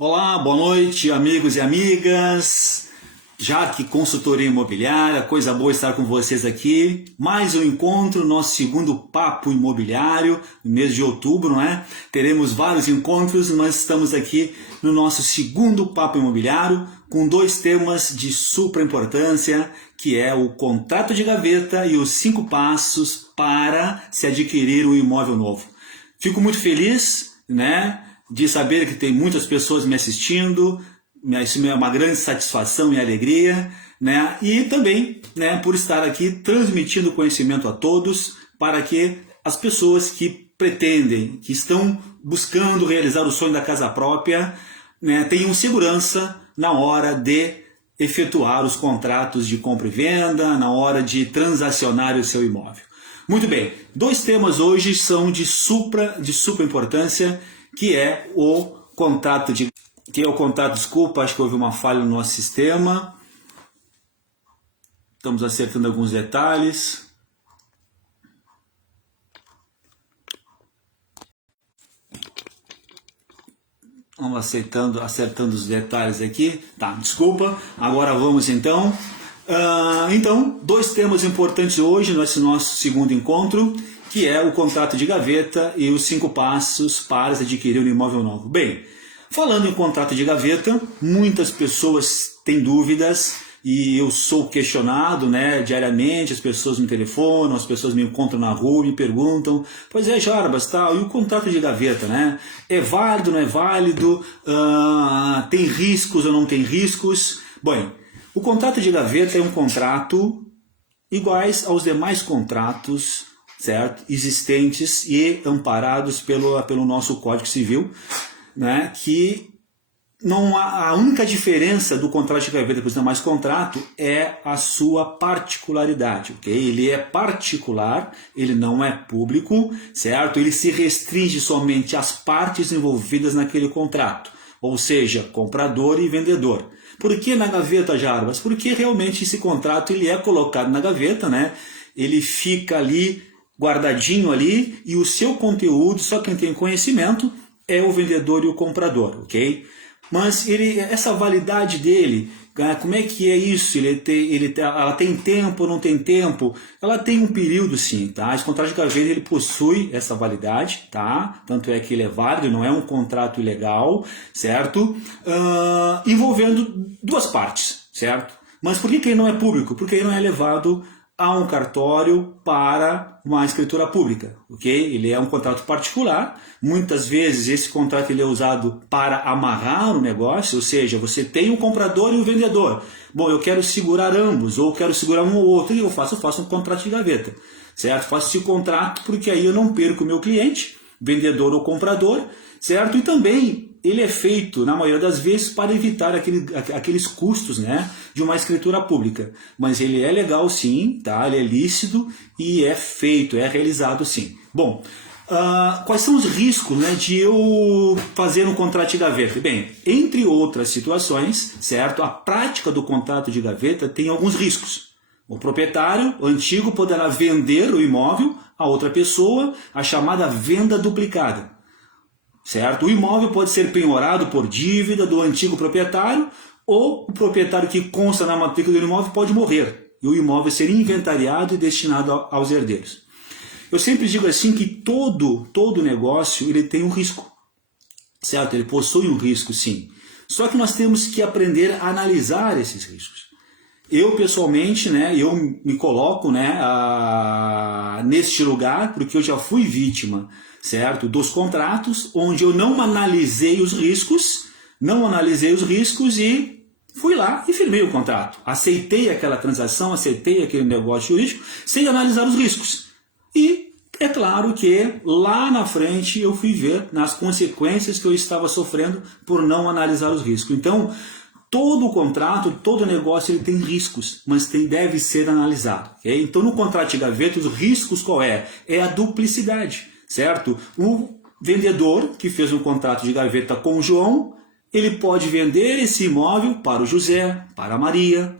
Olá, boa noite, amigos e amigas. Jaque Consultoria Imobiliária, coisa boa estar com vocês aqui. Mais um encontro, nosso segundo papo imobiliário, no mês de outubro, não é? Teremos vários encontros, mas estamos aqui no nosso segundo papo imobiliário com dois temas de super importância, que é o contrato de gaveta e os 5 passos para se adquirir um imóvel novo. Fico muito feliz, né, de saber que tem muitas pessoas me assistindo. Isso é uma grande satisfação e alegria, né? E também, né, por estar aqui transmitindo conhecimento a todos para que as pessoas que pretendem, que estão buscando realizar o sonho da casa própria, né, tenham segurança na hora de efetuar os contratos de compra e venda, na hora de transacionar o seu imóvel. Muito bem, dois temas hoje são de super importância, que é o contrato de... desculpa, acho que houve uma falha no nosso sistema. Estamos acertando alguns detalhes. Vamos acertando os detalhes aqui. Tá, desculpa. Agora vamos então. Então, dois temas importantes hoje nesse nosso segundo encontro, que é o contrato de gaveta e os 5 passos para adquirir um imóvel novo. Bem, falando em contrato de gaveta, muitas pessoas têm dúvidas e eu sou questionado, né, diariamente. As pessoas me telefonam, as pessoas me encontram na rua e me perguntam: pois é, Jarbas, tal, e o contrato de gaveta, né? É válido, não é válido? Tem riscos ou não tem riscos? Bom, o contrato de gaveta é um contrato iguais aos demais contratos, certo? Existentes e amparados pelo nosso Código Civil, né? Que não há, a única diferença do contrato de gaveta para os demais contratos é a sua particularidade, ok? Ele é particular, ele não é público, certo? Ele se restringe somente às partes envolvidas naquele contrato, ou seja, comprador e vendedor. Por que na gaveta, Jarbas? Porque realmente esse contrato ele é colocado na gaveta, né? Ele fica ali guardadinho ali e o seu conteúdo, só quem tem conhecimento é o vendedor e o comprador, ok? Mas essa validade dele, como é que é isso? Ela tem tempo ou não tem tempo? Ela tem um período, sim, tá? Esse contrato de gaveta ele possui essa validade, tá? Tanto é que ele é válido, não é um contrato ilegal, certo? Envolvendo duas partes, certo? Mas por que ele não é público? Porque ele não é levado a um cartório para uma escritura pública, ok? Ele é um contrato particular. Muitas vezes esse contrato ele é usado para amarrar o negócio, ou seja, você tem um comprador e um vendedor. Bom, eu quero segurar ambos, ou quero segurar um ou outro, e eu faço um contrato de gaveta, certo? Faço esse contrato porque aí eu não perco o meu cliente, vendedor ou comprador, certo? E também ele é feito, na maioria das vezes, para evitar aqueles custos, né, de uma escritura pública. Mas ele é legal sim, tá? Ele é lícito e é feito, é realizado sim. Bom, quais são os riscos, né, de eu fazer um contrato de gaveta? Bem, entre outras situações, certo? A prática do contrato de gaveta tem alguns riscos. O proprietário antigo poderá vender o imóvel a outra pessoa, a chamada venda duplicada. Certo? O imóvel pode ser penhorado por dívida do antigo proprietário, ou o proprietário que consta na matrícula do imóvel pode morrer e o imóvel ser inventariado e destinado aos herdeiros. Eu sempre digo assim que todo negócio ele tem um risco, certo? Ele possui um risco, sim. Só que nós temos que aprender a analisar esses riscos. Eu pessoalmente, né, eu me coloco, né, neste lugar porque eu já fui vítima, certo, dos contratos onde eu não analisei os riscos e fui lá e firmei o contrato. Aceitei aquela transação, aceitei aquele negócio jurídico sem analisar os riscos. E é claro que lá na frente eu fui ver nas consequências que eu estava sofrendo por não analisar os riscos. Então, todo contrato, todo negócio ele tem riscos, mas deve ser analisado. Okay? Então, no contrato de gaveta, os riscos qual é? É a duplicidade, certo? O vendedor que fez um contrato de gaveta com o João, ele pode vender esse imóvel para o José, para a Maria.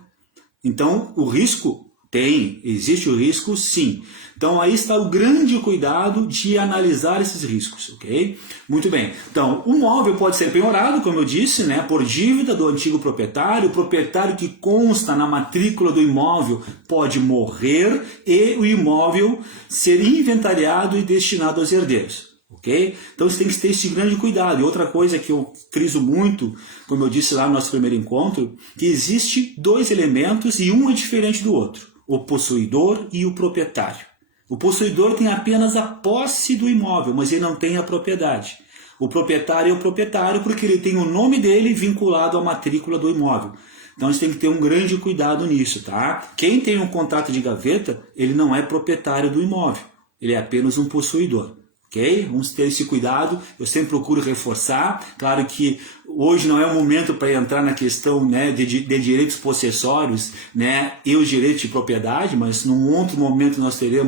Então, o risco Tem, existe o risco, sim. Então aí está o grande cuidado de analisar esses riscos, ok? Muito bem. Então, o imóvel pode ser penhorado, como eu disse, né, por dívida do antigo proprietário. O proprietário que consta na matrícula do imóvel pode morrer e o imóvel ser inventariado e destinado aos herdeiros. Ok? Então você tem que ter esse grande cuidado. E outra coisa que eu friso muito, como eu disse lá no nosso primeiro encontro, que existe dois elementos e um é diferente do outro: o possuidor e o proprietário. O possuidor tem apenas a posse do imóvel, mas ele não tem a propriedade. O proprietário é o proprietário porque ele tem o nome dele vinculado à matrícula do imóvel. Então você tem que ter um grande cuidado nisso, tá? Quem tem um contrato de gaveta, ele não é proprietário do imóvel, ele é apenas um possuidor. Ok? Vamos ter esse cuidado, eu sempre procuro reforçar. Claro que hoje não é o momento para entrar na questão, né, de direitos possessórios, né, e os direitos de propriedade, mas num outro momento nós terei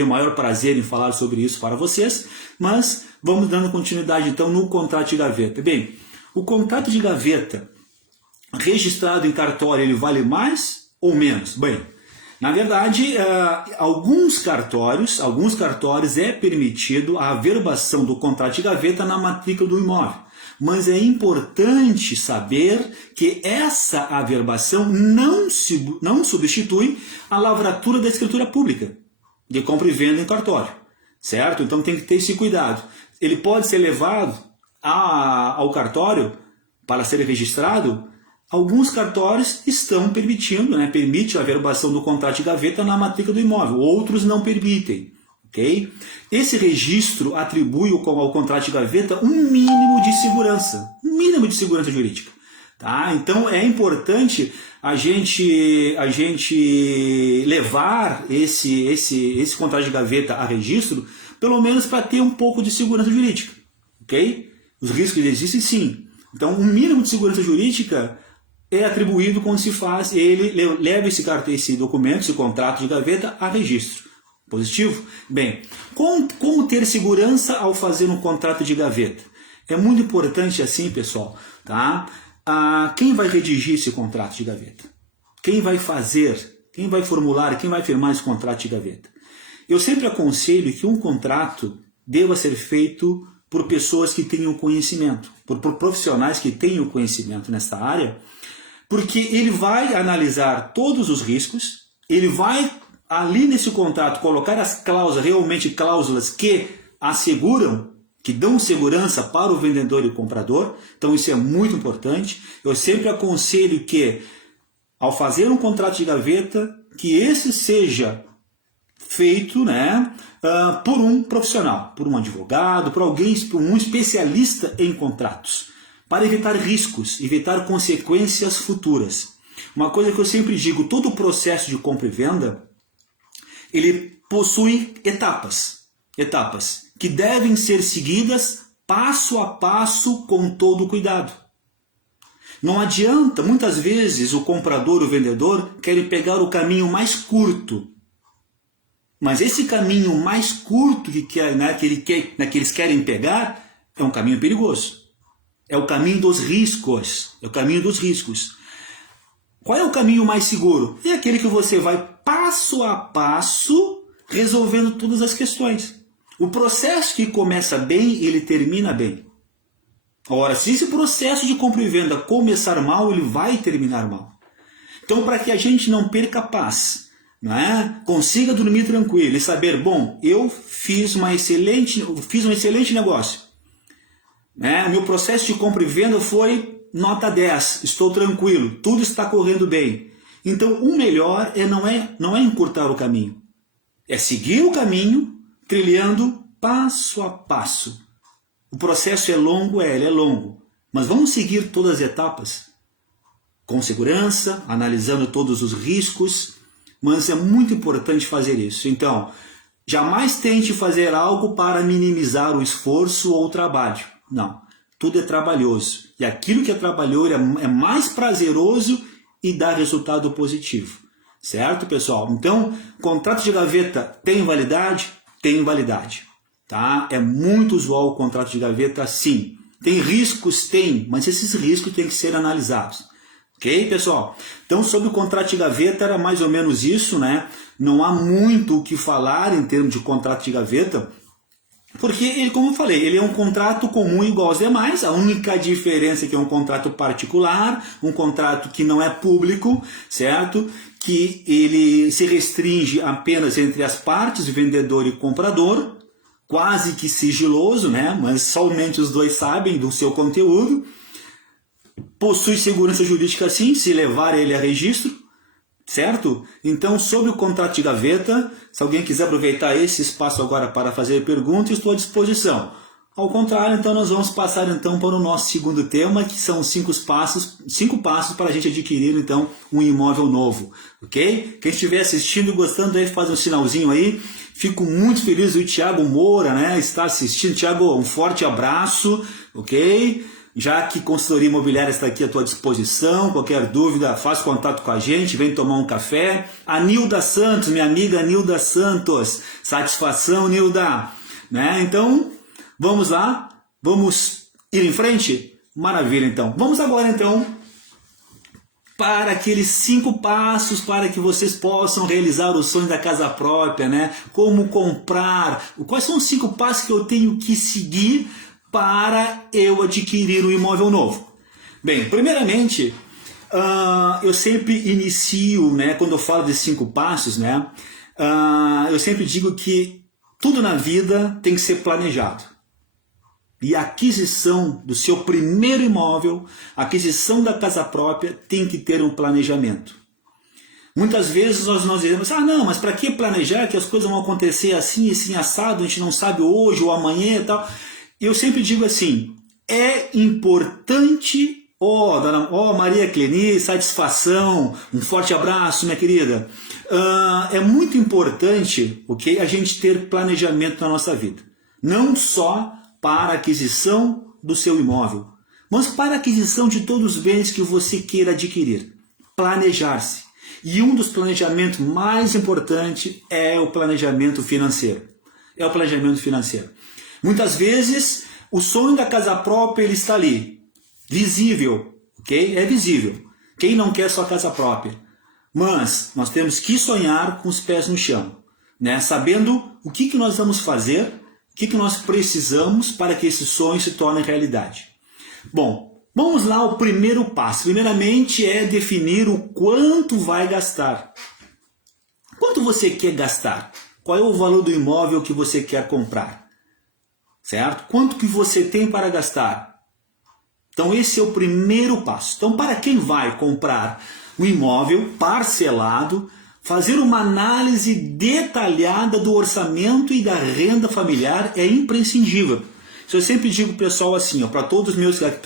o maior prazer em falar sobre isso para vocês. Mas vamos dando continuidade então no contrato de gaveta. Bem, o contrato de gaveta registrado em cartório, ele vale mais ou menos? Bem, na verdade, alguns cartórios é permitido a averbação do contrato de gaveta na matrícula do imóvel. Mas é importante saber que essa averbação não substitui a lavratura da escritura pública de compra e venda em cartório, certo? Então tem que ter esse cuidado. Ele pode ser levado ao cartório para ser registrado. Alguns cartórios estão permitindo, né, permite a averbação do contrato de gaveta na matrícula do imóvel, outros não permitem, ok? Esse registro atribui ao contrato de gaveta um mínimo de segurança jurídica, tá? Então é importante a gente levar esse contrato de gaveta a registro, pelo menos para ter um pouco de segurança jurídica, ok? Os riscos existem, sim. Então um mínimo de segurança jurídica é atribuído quando se faz, ele leva esse documento, esse contrato de gaveta a registro. Positivo? Bem, como ter segurança ao fazer um contrato de gaveta? É muito importante assim, pessoal, tá? Quem vai redigir esse contrato de gaveta? Quem vai fazer? Quem vai formular? Quem vai firmar esse contrato de gaveta? Eu sempre aconselho que um contrato deva ser feito por pessoas que tenham conhecimento, por profissionais que tenham conhecimento nessa área, porque ele vai analisar todos os riscos, ele vai ali nesse contrato colocar as cláusulas, realmente cláusulas que asseguram, que dão segurança para o vendedor e o comprador. Então isso é muito importante. Eu sempre aconselho que, ao fazer um contrato de gaveta, que esse seja feito, né, por um profissional, por um advogado, por um especialista em contratos, para evitar riscos, evitar consequências futuras. Uma coisa que eu sempre digo, todo o processo de compra e venda, ele possui etapas que devem ser seguidas passo a passo com todo o cuidado. Não adianta, muitas vezes o comprador, o vendedor, querem pegar o caminho mais curto. Mas esse caminho mais curto que eles querem pegar é um caminho perigoso. É o caminho dos riscos. Qual é o caminho mais seguro? É aquele que você vai passo a passo resolvendo todas as questões. O processo que começa bem, ele termina bem. Ora, se esse processo de compra e venda começar mal, ele vai terminar mal. Então, para que a gente não perca a paz, né, consiga dormir tranquilo e saber, bom, eu fiz um excelente negócio. Meu processo de compra e venda foi nota 10, estou tranquilo, tudo está correndo bem. Então o melhor não é encurtar o caminho, é seguir o caminho trilhando passo a passo. O processo é longo, ele é longo, mas vamos seguir todas as etapas com segurança, analisando todos os riscos, mas é muito importante fazer isso. Então, jamais tente fazer algo para minimizar o esforço ou o trabalho. Não, tudo é trabalhoso. E aquilo que é trabalhoso é mais prazeroso e dá resultado positivo. Certo, pessoal? Então, contrato de gaveta tem validade? Tem validade. Tá? É muito usual o contrato de gaveta, sim. Tem riscos? Tem, mas esses riscos têm que ser analisados. Ok, pessoal? Então, sobre o contrato de gaveta, era mais ou menos isso, né? Não há muito o que falar em termos de contrato de gaveta, porque, ele, como eu falei, ele é um contrato comum igual aos demais, a única diferença é que é um contrato particular, um contrato que não é público, certo? Que ele se restringe apenas entre as partes, vendedor e comprador, quase que sigiloso, né? Mas somente os dois sabem do seu conteúdo. Possui segurança jurídica sim, se levar ele a registro, certo? Então, sobre o contrato de gaveta, se alguém quiser aproveitar esse espaço agora para fazer perguntas, estou à disposição. Ao contrário, então nós vamos passar então para o nosso segundo tema, que são 5 passos para a gente adquirir então um imóvel novo, ok? Quem estiver assistindo e gostando aí, faz um sinalzinho aí. Fico muito feliz, o Thiago Moura, né, está assistindo. Thiago, um forte abraço, ok? Já que consultoria imobiliária está aqui à tua disposição, qualquer dúvida, faz contato com a gente, vem tomar um café. A Nilda Santos, minha amiga Nilda Santos, satisfação, Nilda, né? Então, vamos lá, vamos ir em frente? Maravilha, então. Vamos agora, então, para aqueles 5 passos para que vocês possam realizar o sonho da casa própria, né? Como comprar, quais são os 5 passos que eu tenho que seguir para eu adquirir um imóvel novo? Bem, primeiramente, eu sempre inicio, né, quando eu falo de 5 passos, né, eu sempre digo que tudo na vida tem que ser planejado. E a aquisição do seu primeiro imóvel, a aquisição da casa própria, tem que ter um planejamento. Muitas vezes nós dizemos, não, mas para que planejar que as coisas vão acontecer assim, assim, assado, a gente não sabe hoje ou amanhã e tal. Eu sempre digo assim, é importante, Maria Cleni, satisfação, um forte abraço, minha querida. É muito importante, ok, a gente ter planejamento na nossa vida. Não só para a aquisição do seu imóvel, mas para a aquisição de todos os bens que você queira adquirir. Planejar-se. E um dos planejamentos mais importantes é o planejamento financeiro. É o planejamento financeiro. Muitas vezes, o sonho da casa própria ele está ali, visível, ok? É visível. Quem não quer sua casa própria? Mas nós temos que sonhar com os pés no chão, né? Sabendo o que nós vamos fazer, o que nós precisamos para que esse sonho se torne realidade. Bom, vamos lá ao primeiro passo. Primeiramente é definir o quanto vai gastar. Quanto você quer gastar? Qual é o valor do imóvel que você quer comprar? Certo? Quanto que você tem para gastar? Então esse é o primeiro passo. Então para quem vai comprar um imóvel parcelado, fazer uma análise detalhada do orçamento e da renda familiar é imprescindível. Eu sempre digo pessoal assim, para todos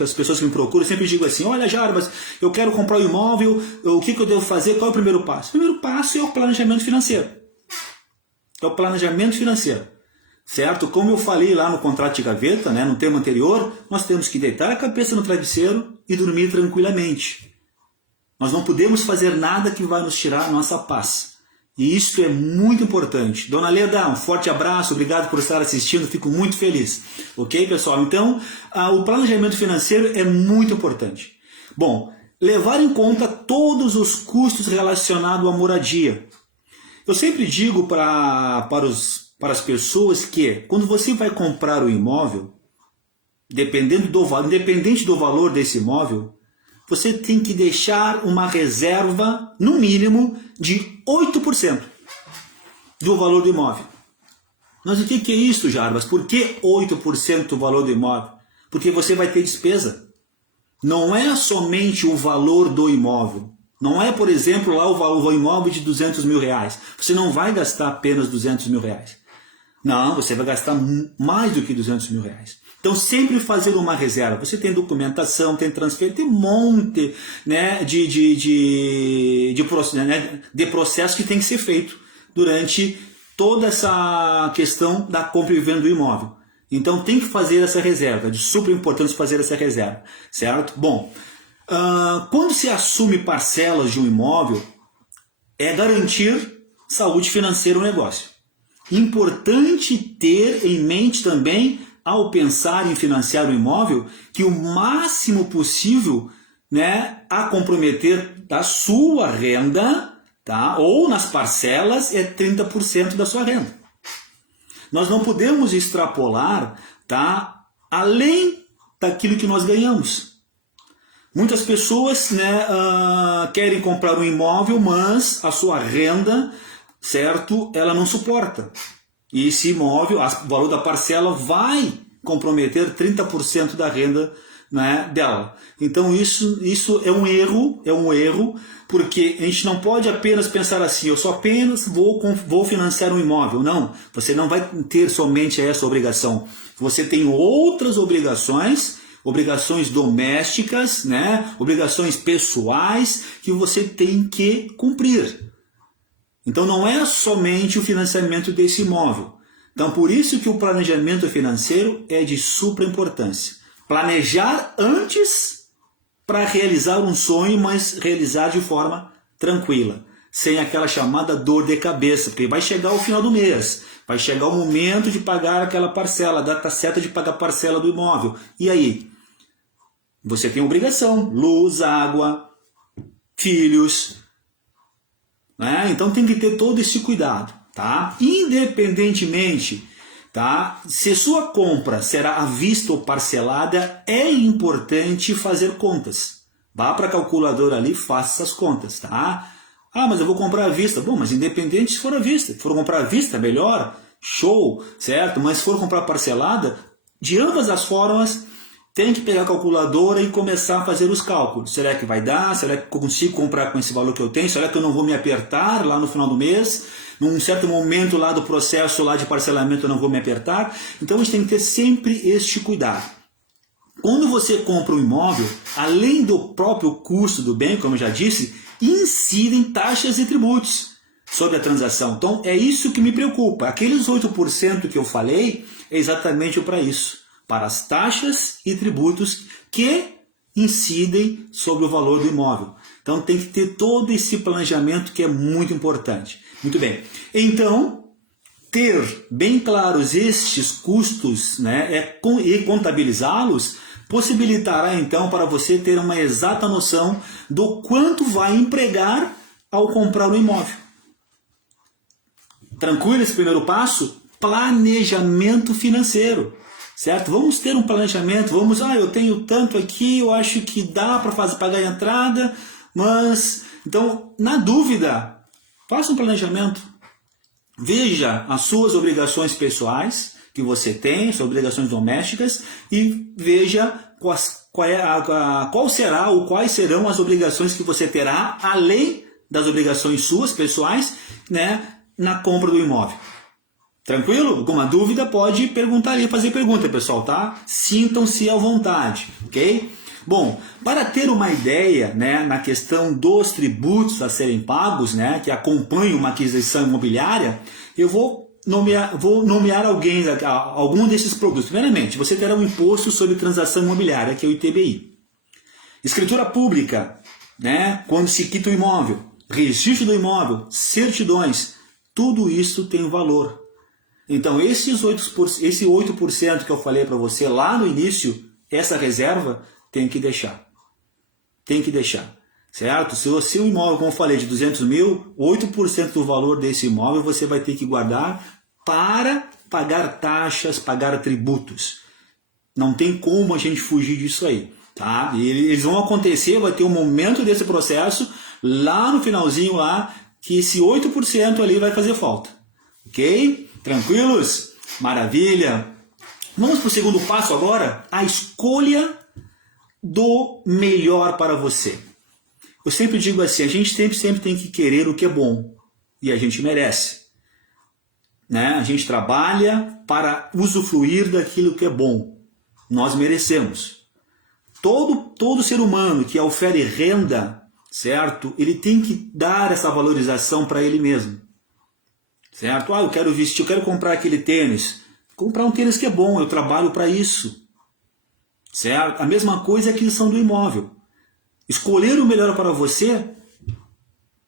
as pessoas que me procuram, eu sempre digo assim, olha Jarbas, eu quero comprar um imóvel, o que eu devo fazer? Qual é o primeiro passo? O primeiro passo é o planejamento financeiro. É o planejamento financeiro. Certo? Como eu falei lá no contrato de gaveta, né, no tema anterior, nós temos que deitar a cabeça no travesseiro e dormir tranquilamente. Nós não podemos fazer nada que vai nos tirar a nossa paz. E isso é muito importante. Dona Leda, um forte abraço, obrigado por estar assistindo, fico muito feliz. Ok, pessoal? Então, o planejamento financeiro é muito importante. Bom, levar em conta todos os custos relacionados à moradia. Eu sempre digo para as pessoas que quando você vai comprar o imóvel, independente do valor desse imóvel, você tem que deixar uma reserva, no mínimo, de 8% do valor do imóvel. Mas o que é isso, Jarbas? Por que 8% do valor do imóvel? Porque você vai ter despesa. Não é somente o valor do imóvel. Não é, por exemplo, lá o imóvel de 200 mil reais. Você não vai gastar apenas 200 mil reais. Não, você vai gastar mais do que 200 mil reais. Então, sempre fazer uma reserva. Você tem documentação, tem transferência, tem um monte, né, de processo que tem que ser feito durante toda essa questão da compra e venda do imóvel. Então, tem que fazer essa reserva. É super importante fazer essa reserva, certo? Bom, quando se assume parcelas de um imóvel, é garantir saúde financeira ao negócio. Importante ter em mente também, ao pensar em financiar o imóvel, que o máximo possível né, a comprometer da sua renda, tá? Ou nas parcelas é 30% da sua renda. Nós não podemos extrapolar, tá, além daquilo que nós ganhamos. Muitas pessoas, né, querem comprar um imóvel, mas a sua renda, certo, ela não suporta. E esse imóvel, o valor da parcela vai comprometer 30% da renda, né, dela. Então isso é um erro, porque a gente não pode apenas pensar assim, eu só apenas vou financiar um imóvel. Não, você não vai ter somente essa obrigação. Você tem outras obrigações domésticas, né, obrigações pessoais que você tem que cumprir. Então não é somente o financiamento desse imóvel. Então por isso que o planejamento financeiro é de supra importância. Planejar antes para realizar um sonho, mas realizar de forma tranquila, sem aquela chamada dor de cabeça, porque vai chegar o final do mês, vai chegar o momento de pagar aquela parcela, a data certa de pagar a parcela do imóvel. E aí? Você tem obrigação, luz, água, filhos, né? Então tem que ter todo esse cuidado, tá? Independentemente, tá, se sua compra será à vista ou parcelada, é importante fazer contas. Vá para a calculadora ali, faça essas contas, tá? Ah, mas eu vou comprar à vista. Bom, mas independente se for à vista. Se for comprar à vista, melhor, show, certo? Mas se for comprar parcelada, de ambas as formas, tem que pegar a calculadora e começar a fazer os cálculos. Será que vai dar? Será que eu consigo comprar com esse valor que eu tenho? Será que eu não vou me apertar lá no final do mês? Num certo momento lá do processo lá de parcelamento eu não vou me apertar? Então a gente tem que ter sempre este cuidado. Quando você compra um imóvel, além do próprio custo do bem, como eu já disse, incidem taxas e tributos sobre a transação. Então é isso que me preocupa. Aqueles 8% que eu falei é exatamente para isso. Para as taxas e tributos que incidem sobre o valor do imóvel. Então tem que ter todo esse planejamento que é muito importante. Muito bem. Então, ter bem claros estes custos, né, e contabilizá-los possibilitará então para você ter uma exata noção do quanto vai empregar ao comprar o imóvel. Tranquilo esse primeiro passo? Planejamento financeiro. Certo? Vamos ter um planejamento, eu tenho tanto aqui, eu acho que dá para pagar a entrada, mas, então, na dúvida, faça um planejamento. Veja as suas obrigações pessoais que você tem, suas obrigações domésticas, e veja quais serão as obrigações que você terá, além das obrigações suas pessoais, né, na compra do imóvel. Tranquilo? Alguma dúvida pode perguntar ali, fazer pergunta, pessoal, tá? Sintam-se à vontade, ok? Bom, para ter uma ideia, né, na questão dos tributos a serem pagos, né, que acompanham uma aquisição imobiliária, eu vou nomear algum desses produtos. Primeiramente, você terá um imposto sobre transação imobiliária, que é o ITBI. Escritura pública, né, quando se quita o imóvel, registro do imóvel, certidões, tudo isso tem valor. Então, esse 8% que eu falei para você lá no início, essa reserva, tem que deixar. Tem que deixar, certo? Se o imóvel, como eu falei, de 200 mil, 8% do valor desse imóvel você vai ter que guardar para pagar taxas, pagar tributos. Não tem como a gente fugir disso aí, tá? E eles vão acontecer, vai ter um momento desse processo, lá no finalzinho lá, que esse 8% ali vai fazer falta. Ok? Tranquilos? Maravilha! Vamos para o segundo passo agora, a escolha do melhor para você. Eu sempre digo assim, a gente sempre tem que querer o que é bom, e a gente merece. Né? A gente trabalha para usufruir daquilo que é bom. Nós merecemos. Todo ser humano que ofere renda, certo? Ele tem que dar essa valorização para ele mesmo. Certo? Eu quero vestir, eu quero comprar aquele tênis. Comprar um tênis que é bom, eu trabalho para isso. Certo? A mesma coisa é a aquisição do imóvel. Escolher o melhor para você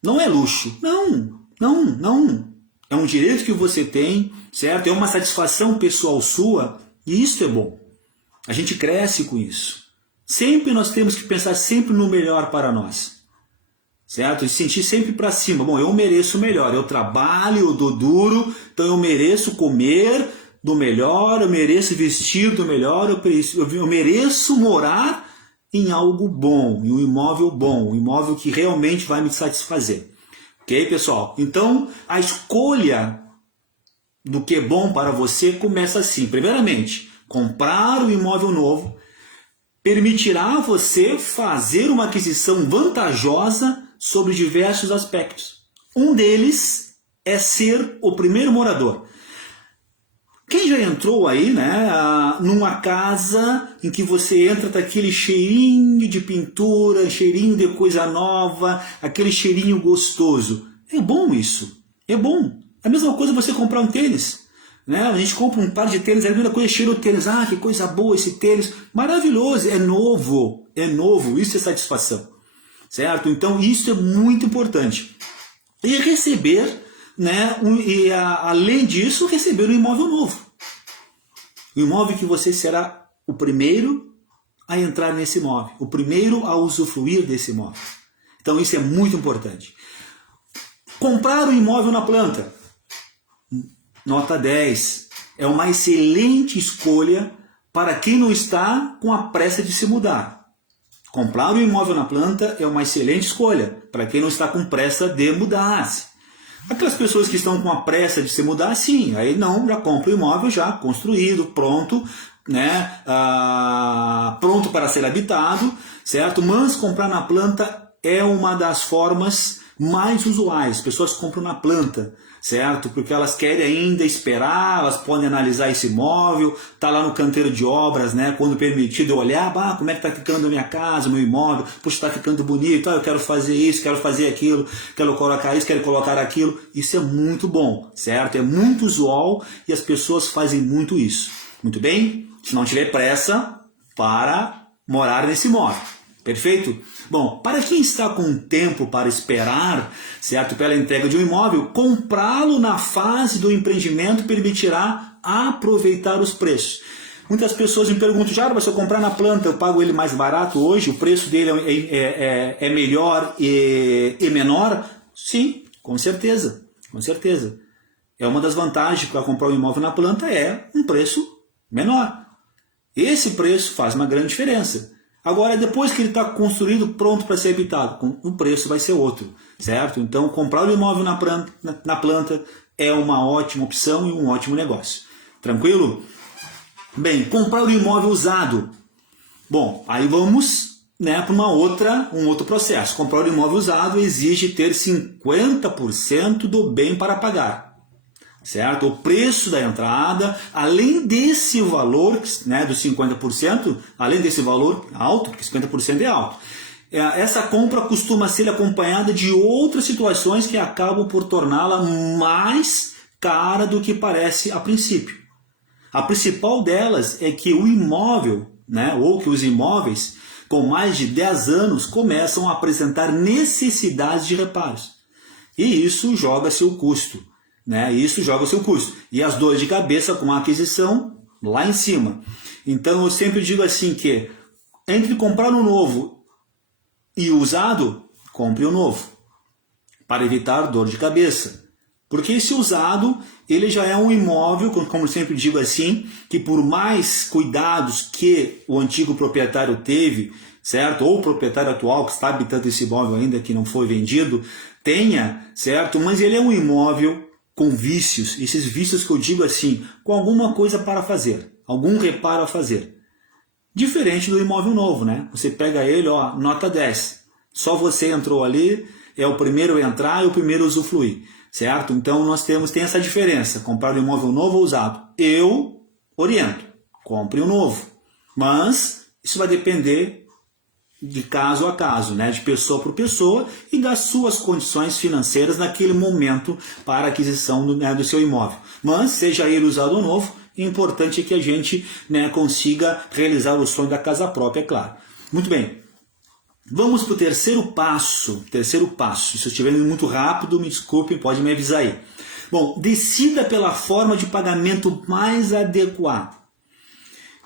não é luxo. Não. É um direito que você tem, certo? É uma satisfação pessoal sua, e isso é bom. A gente cresce com isso. Sempre nós temos que pensar sempre no melhor para nós. Certo? E sentir sempre para cima. Bom, eu mereço o melhor. Eu trabalho, eu dou duro, então eu mereço comer do melhor, eu mereço vestir do melhor, eu mereço morar em algo bom, em um imóvel bom, um imóvel que realmente vai me satisfazer. Ok, pessoal? Então, a escolha do que é bom para você começa assim. Primeiramente, comprar um imóvel novo permitirá a você fazer uma aquisição vantajosa sobre diversos aspectos. Um deles é ser o primeiro morador. Quem já entrou aí, né, numa casa em que você entra, tá aquele cheirinho de pintura, cheirinho de coisa nova, aquele cheirinho gostoso. É bom isso, é bom. É a mesma coisa você comprar um tênis. Né? A gente compra um par de tênis, a primeira coisa cheira o tênis. Ah, que coisa boa esse tênis. Maravilhoso, é novo, isso é satisfação. Certo? Então isso é muito importante. E receber, né, além disso, receber um imóvel novo. O imóvel que você será o primeiro a entrar nesse imóvel, o primeiro a usufruir desse imóvel. Então isso é muito importante. Comprar um imóvel na planta. Nota 10. É uma excelente escolha para quem não está com a pressa de se mudar. Comprar um imóvel na planta é uma excelente escolha para quem não está com pressa de mudar-se. Aquelas pessoas que estão com a pressa de se mudar, sim, aí não, já compra o imóvel já construído, pronto, né, pronto para ser habitado, certo? Mas comprar na planta é uma das formas mais usuais. As pessoas compram na planta, certo? Porque elas querem ainda esperar, elas podem analisar esse imóvel, tá lá no canteiro de obras, né? Quando permitido olhar, como é que tá ficando a minha casa, o meu imóvel, puxa, tá ficando bonito, eu quero fazer isso, quero fazer aquilo, quero colocar isso, quero colocar aquilo. Isso é muito bom, certo? É muito usual e as pessoas fazem muito isso. Muito bem? Se não tiver pressa para morar nesse imóvel. Perfeito? Bom, para quem está com tempo para esperar, certo, pela entrega de um imóvel, comprá-lo na fase do empreendimento permitirá aproveitar os preços. Muitas pessoas me perguntam, já, se eu comprar na planta, eu pago ele mais barato hoje, o preço dele é melhor e menor? Sim, com certeza, com certeza. É uma das vantagens para comprar um imóvel na planta, é um preço menor. Esse preço faz uma grande diferença. Agora, depois que ele está construído, pronto para ser habitado, o preço vai ser outro, certo? Então, comprar o imóvel na planta é uma ótima opção e um ótimo negócio. Tranquilo? Bem, comprar o imóvel usado. Bom, aí vamos, né, para um outro processo. Comprar o imóvel usado exige ter 50% do bem para pagar. Certo? O preço da entrada, além desse valor, né, dos 50%, além desse valor alto, porque 50% é alto, essa compra costuma ser acompanhada de outras situações que acabam por torná-la mais cara do que parece a princípio. A principal delas é que o imóvel, né, ou que os imóveis com mais de 10 anos começam a apresentar necessidades de reparos. E isso joga seu custo. Né? Isso joga o seu custo. E as dores de cabeça com a aquisição lá em cima. Então eu sempre digo assim que entre comprar um novo e o usado, compre o novo. Para evitar dor de cabeça. Porque esse usado, ele já é um imóvel, como eu sempre digo assim, que por mais cuidados que o antigo proprietário teve, certo? Ou o proprietário atual que está habitando esse imóvel ainda, que não foi vendido, tenha, certo? Mas ele é um imóvel com vícios, esses vícios que eu digo assim, com alguma coisa para fazer, algum reparo a fazer. Diferente do imóvel novo, né? Você pega ele, ó, nota 10. Só você entrou ali, é o primeiro a entrar e o primeiro a usufruir, certo? Então nós tem essa diferença, comprar um imóvel novo ou usado. Eu oriento, compre um novo. Mas isso vai depender de caso a caso, né? De pessoa por pessoa e das suas condições financeiras naquele momento para a aquisição do seu imóvel. Mas, seja ele usado ou novo, o importante é que a gente, né, consiga realizar o sonho da casa própria, é claro. Muito bem, vamos para o terceiro passo. Se eu estiver indo muito rápido, me desculpe, pode me avisar aí. Bom, decida pela forma de pagamento mais adequada.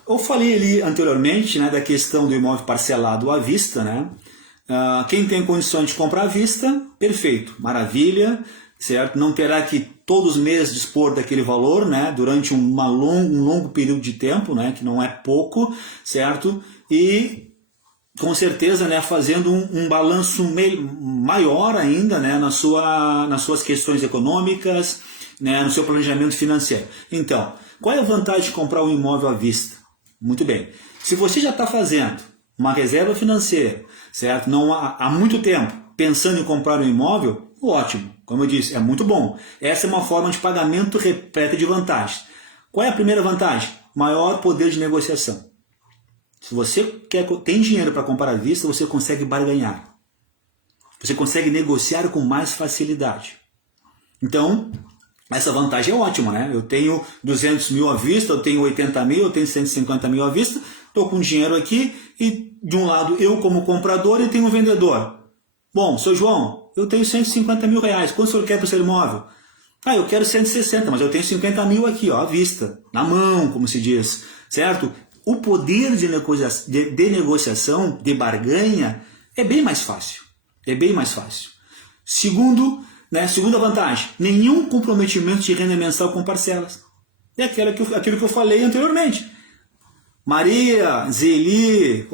eu falei ali anteriormente, né, da questão do imóvel parcelado à vista, né? Quem tem condições de comprar à vista, perfeito, maravilha, certo? Não terá que todos os meses dispor daquele valor, né, durante um longo período de tempo, né, que não é pouco, certo? E com certeza, né, fazendo um balanço maior ainda, né, nas suas questões econômicas, né, no seu planejamento financeiro. Então, qual é a vantagem de comprar um imóvel à vista? Muito bem. Se você já está fazendo uma reserva financeira, certo? Não há muito tempo, pensando em comprar um imóvel, ótimo. Como eu disse, é muito bom. Essa é uma forma de pagamento repleta de vantagens. Qual é a primeira vantagem? Maior poder de negociação. Se você tem dinheiro para comprar à vista, você consegue barganhar. Você consegue negociar com mais facilidade. Então, essa vantagem é ótima, né? Eu tenho 200 mil à vista, eu tenho 80 mil, eu tenho 150 mil à vista, estou com dinheiro aqui e de um lado eu como comprador e tenho um vendedor. Bom, seu João, eu tenho 150 mil reais, quanto o senhor quer para o seu imóvel? Eu quero 160, mas eu tenho 50 mil aqui, ó, à vista, na mão, como se diz, certo? O poder de negociação, de barganha, é bem mais fácil. É bem mais fácil. Segunda vantagem, nenhum comprometimento de renda mensal com parcelas. É aquilo que eu falei anteriormente. Maria, Zeli,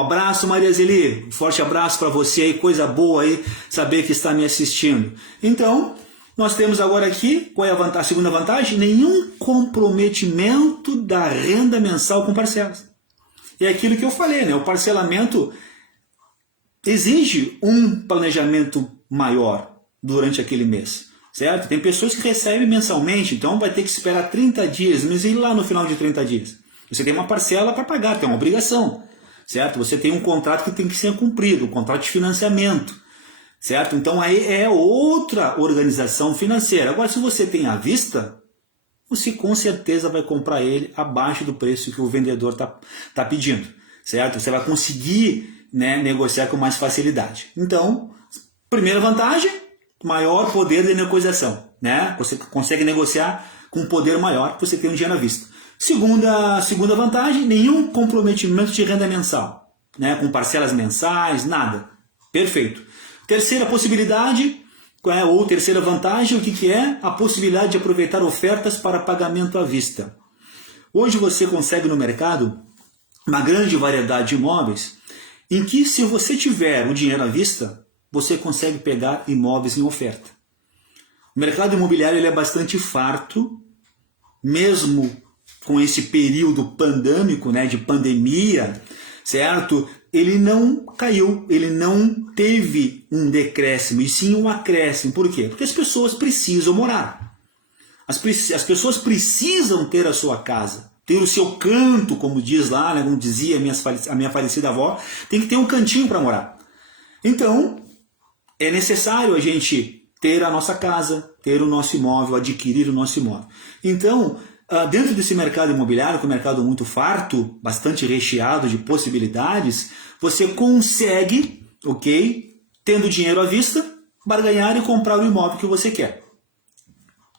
abraço Maria Zeli, forte abraço para você aí, coisa boa aí, saber que está me assistindo. Então, nós temos agora aqui, qual é a segunda vantagem? Nenhum comprometimento da renda mensal com parcelas. É aquilo que eu falei, né? O parcelamento exige um planejamento maior durante aquele mês, certo? Tem pessoas que recebem mensalmente, então vai ter que esperar 30 dias, mas e lá no final de 30 dias? Você tem uma parcela para pagar, tem uma obrigação, certo? Você tem um contrato que tem que ser cumprido, um contrato de financiamento, certo? Então aí é outra organização financeira. Agora, se você tem à vista, você com certeza vai comprar ele abaixo do preço que o vendedor tá pedindo, certo? Você vai conseguir, né, negociar com mais facilidade. Então, primeira vantagem, maior poder de negociação, né? Você consegue negociar com um poder maior, você tem um dinheiro à vista. Segunda vantagem, nenhum comprometimento de renda mensal, né? Com parcelas mensais, nada. Perfeito. Terceira possibilidade, ou terceira vantagem, o que é? A possibilidade de aproveitar ofertas para pagamento à vista. Hoje você consegue no mercado uma grande variedade de imóveis em que, se você tiver o dinheiro à vista, você consegue pegar imóveis em oferta. O mercado imobiliário ele é bastante farto, mesmo com esse período pandêmico, né, de pandemia, certo? Ele não caiu, ele não teve um decréscimo, e sim um acréscimo. Por quê? Porque as pessoas precisam morar. As pessoas precisam ter a sua casa, ter o seu canto, como diz lá, né, como dizia a minha falecida avó, tem que ter um cantinho para morar. Então, é necessário a gente ter a nossa casa, ter o nosso imóvel, adquirir o nosso imóvel. Então, dentro desse mercado imobiliário, que é um mercado muito farto, bastante recheado de possibilidades, você consegue, tendo dinheiro à vista, barganhar e comprar o imóvel que você quer.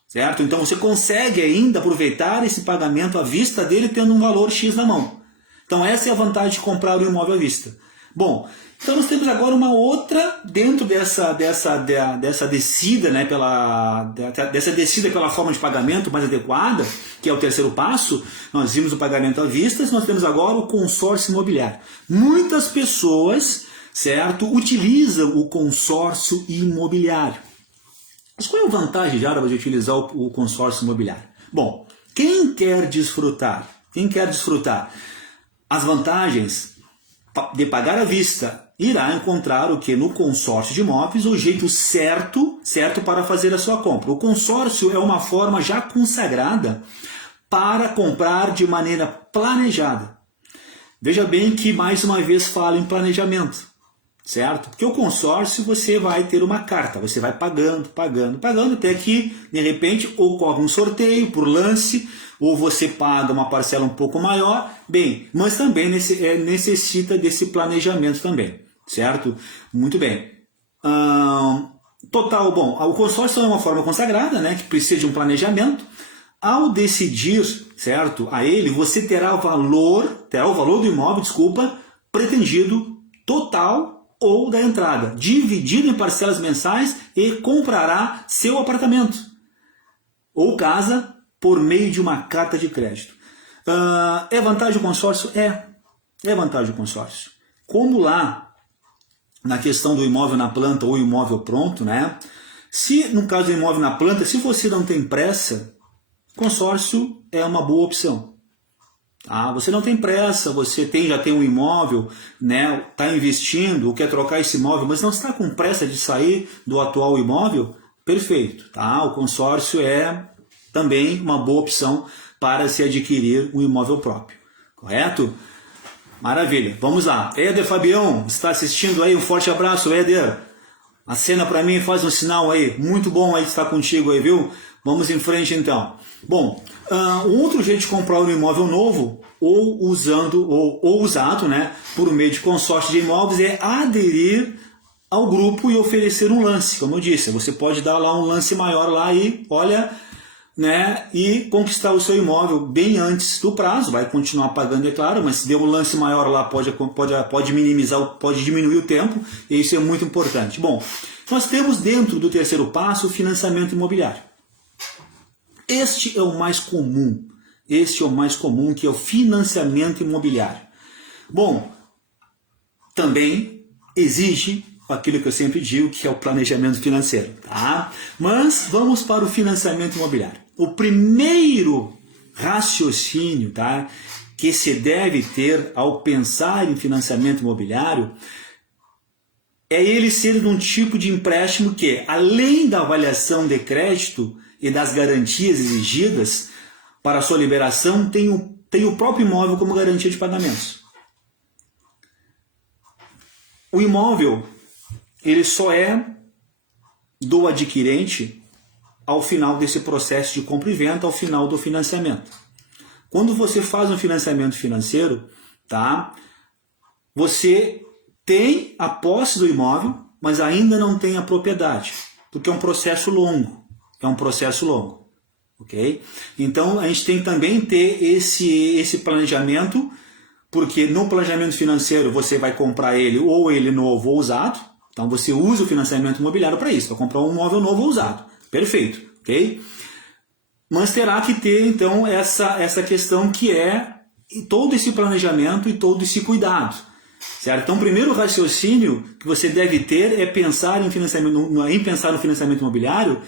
Certo? Então você consegue ainda aproveitar esse pagamento à vista dele tendo um valor X na mão. Então essa é a vantagem de comprar o imóvel à vista. Bom, então nós temos agora uma outra dentro dessa descida, né, dessa descida pela forma de pagamento mais adequada, que é o terceiro passo. Nós vimos o pagamento à vista, nós temos agora o consórcio imobiliário. Muitas pessoas, certo, utilizam o consórcio imobiliário. Mas qual é a vantagem, Jarbas, de utilizar o consórcio imobiliário? Bom, quem quer desfrutar as vantagens de pagar à vista, irá encontrar o que no consórcio de imóveis o jeito certo para fazer a sua compra. O consórcio é uma forma já consagrada para comprar de maneira planejada. Veja bem que mais uma vez falo em planejamento, certo? Porque o consórcio você vai ter uma carta, você vai pagando, até que de repente ocorre um sorteio por lance, ou você paga uma parcela um pouco maior, bem, mas também necessita desse planejamento também, certo? Muito bem. O consórcio é uma forma consagrada, né, que precisa de um planejamento. Ao decidir, certo, a ele, você terá o valor do imóvel, desculpa, pretendido total ou da entrada, dividido em parcelas mensais e comprará seu apartamento ou casa por meio de uma carta de crédito. É vantagem o consórcio? É vantagem o consórcio. Como lá, na questão do imóvel na planta ou imóvel pronto, né? Se no caso do imóvel na planta, se você não tem pressa, consórcio é uma boa opção. Tá? Você não tem pressa, você já tem um imóvel, né? Está investindo, quer trocar esse imóvel, mas não está com pressa de sair do atual imóvel? Perfeito. Tá? O consórcio é também uma boa opção para se adquirir um imóvel próprio. Correto? Maravilha. Vamos lá. Éder Fabião, está assistindo aí? Um forte abraço, Éder. Acena para mim, faz um sinal aí. Muito bom aí estar contigo aí, viu? Vamos em frente então. Bom, um outro jeito de comprar um imóvel novo, ou usado, né, por meio de consórcio de imóveis, é aderir ao grupo e oferecer um lance. Como eu disse, você pode dar lá um lance maior lá e, olha, né, e conquistar o seu imóvel bem antes do prazo, vai continuar pagando, é claro, mas se der um lance maior lá, pode minimizar, pode diminuir o tempo, e isso é muito importante. Bom, nós temos dentro do terceiro passo o financiamento imobiliário. Este é o mais comum, que é o financiamento imobiliário. Bom, também exige aquilo que eu sempre digo, que é o planejamento financeiro, tá? Mas vamos para o financiamento imobiliário. O primeiro raciocínio, tá, que se deve ter ao pensar em financiamento imobiliário é ele ser de um tipo de empréstimo que, além da avaliação de crédito e das garantias exigidas para a sua liberação, tem o próprio imóvel como garantia de pagamentos. O imóvel, ele só é do adquirente ao final desse processo de compra e venda, ao final do financiamento. Quando você faz um financiamento financeiro, tá? Você tem a posse do imóvel, mas ainda não tem a propriedade, porque é um processo longo. Ok? Então a gente tem que também ter esse planejamento, porque no planejamento financeiro você vai comprar ele ou ele novo ou usado. Então você usa o financiamento imobiliário para isso, para comprar um imóvel novo ou usado. Perfeito, ok? Mas terá que ter então essa questão que é todo esse planejamento e todo esse cuidado. Certo? Então o primeiro raciocínio que você deve ter é pensar no financiamento imobiliário,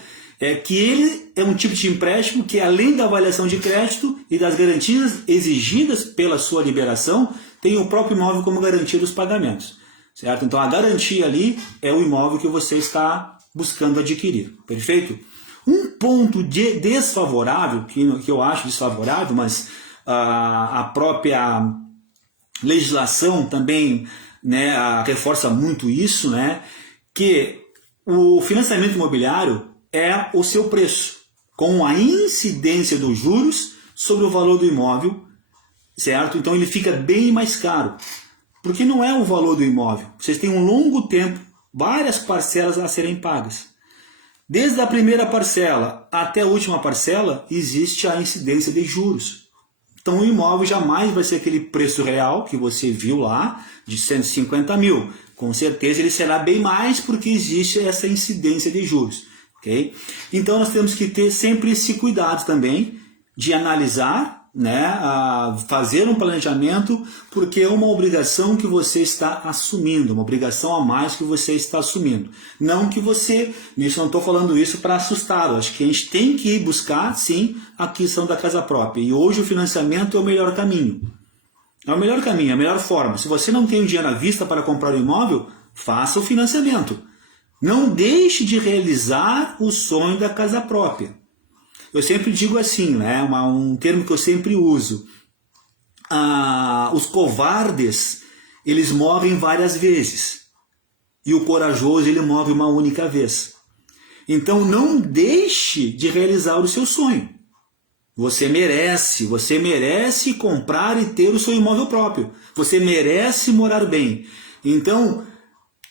que ele é um tipo de empréstimo que, além da avaliação de crédito e das garantias exigidas pela sua liberação, tem o próprio imóvel como garantia dos pagamentos. Certo? Então a garantia ali é o imóvel que você está buscando adquirir. Perfeito? Um ponto desfavorável, que eu acho desfavorável, mas a própria legislação também, né, reforça muito isso, né, que o financiamento imobiliário é o seu preço, com a incidência dos juros sobre o valor do imóvel, certo? Então ele fica bem mais caro, porque não é o valor do imóvel. Vocês têm um longo tempo, várias parcelas a serem pagas. Desde a primeira parcela até a última parcela, existe a incidência de juros. Então o imóvel jamais vai ser aquele preço real que você viu lá, de 150 mil. Com certeza ele será bem mais, porque existe essa incidência de juros. Okay? Então nós temos que ter sempre esse cuidado também de analisar, né, fazer um planejamento, porque é uma obrigação que você está assumindo, uma obrigação a mais que você está assumindo. Não que você, nisso não estou falando isso para assustá-lo, acho que a gente tem que buscar sim a aquisição da casa própria, e hoje o financiamento é o melhor caminho. É o melhor caminho, é a melhor forma. Se você não tem um dinheiro à vista para comprar um imóvel, faça o financiamento. Não deixe de realizar o sonho da casa própria. Eu sempre digo assim, né, um termo que eu sempre uso. Os covardes, eles morrem várias vezes. E o corajoso, ele morre uma única vez. Então não deixe de realizar o seu sonho. Você merece comprar e ter o seu imóvel próprio. Você merece morar bem. Então,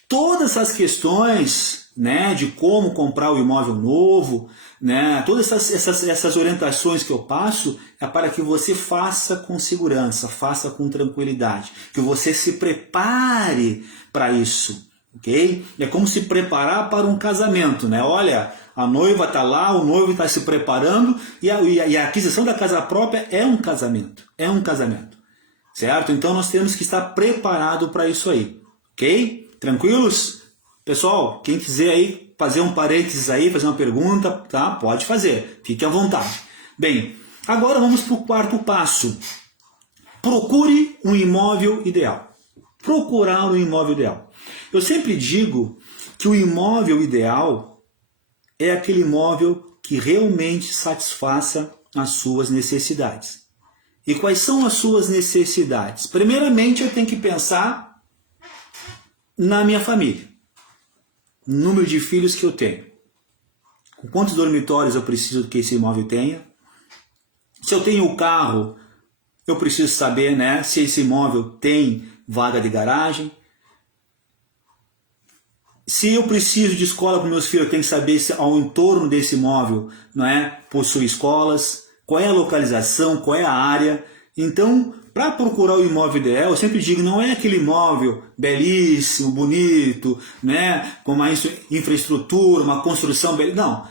todas essas questões, né, de como comprar o imóvel novo, né, todas essas orientações que eu passo é para que você faça com segurança, faça com tranquilidade, que você se prepare para isso, ok? É como se preparar para um casamento, né? Olha, a noiva está lá, o noivo está se preparando e a aquisição da casa própria é um casamento, certo? Então nós temos que estar preparado para isso aí, ok? Tranquilos? Pessoal, quem quiser aí fazer um parênteses aí, fazer uma pergunta, tá? Pode fazer, fique à vontade. Bem, agora vamos para o quarto passo. Procure um imóvel ideal. Procurar um imóvel ideal. Eu sempre digo que o imóvel ideal é aquele imóvel que realmente satisfaça as suas necessidades. E quais são as suas necessidades? Primeiramente, eu tenho que pensar na minha família. Número de filhos que eu tenho. Com quantos dormitórios eu preciso que esse imóvel tenha? Se eu tenho o carro, eu preciso saber, né, se esse imóvel tem vaga de garagem. Se eu preciso de escola para meus filhos, eu tenho que saber se ao entorno desse imóvel, não é, possui escolas, qual é a localização, qual é a área. Então, para procurar o imóvel ideal, eu sempre digo, não é aquele imóvel belíssimo, bonito, né, com uma infraestrutura, uma construção belíssima. Não.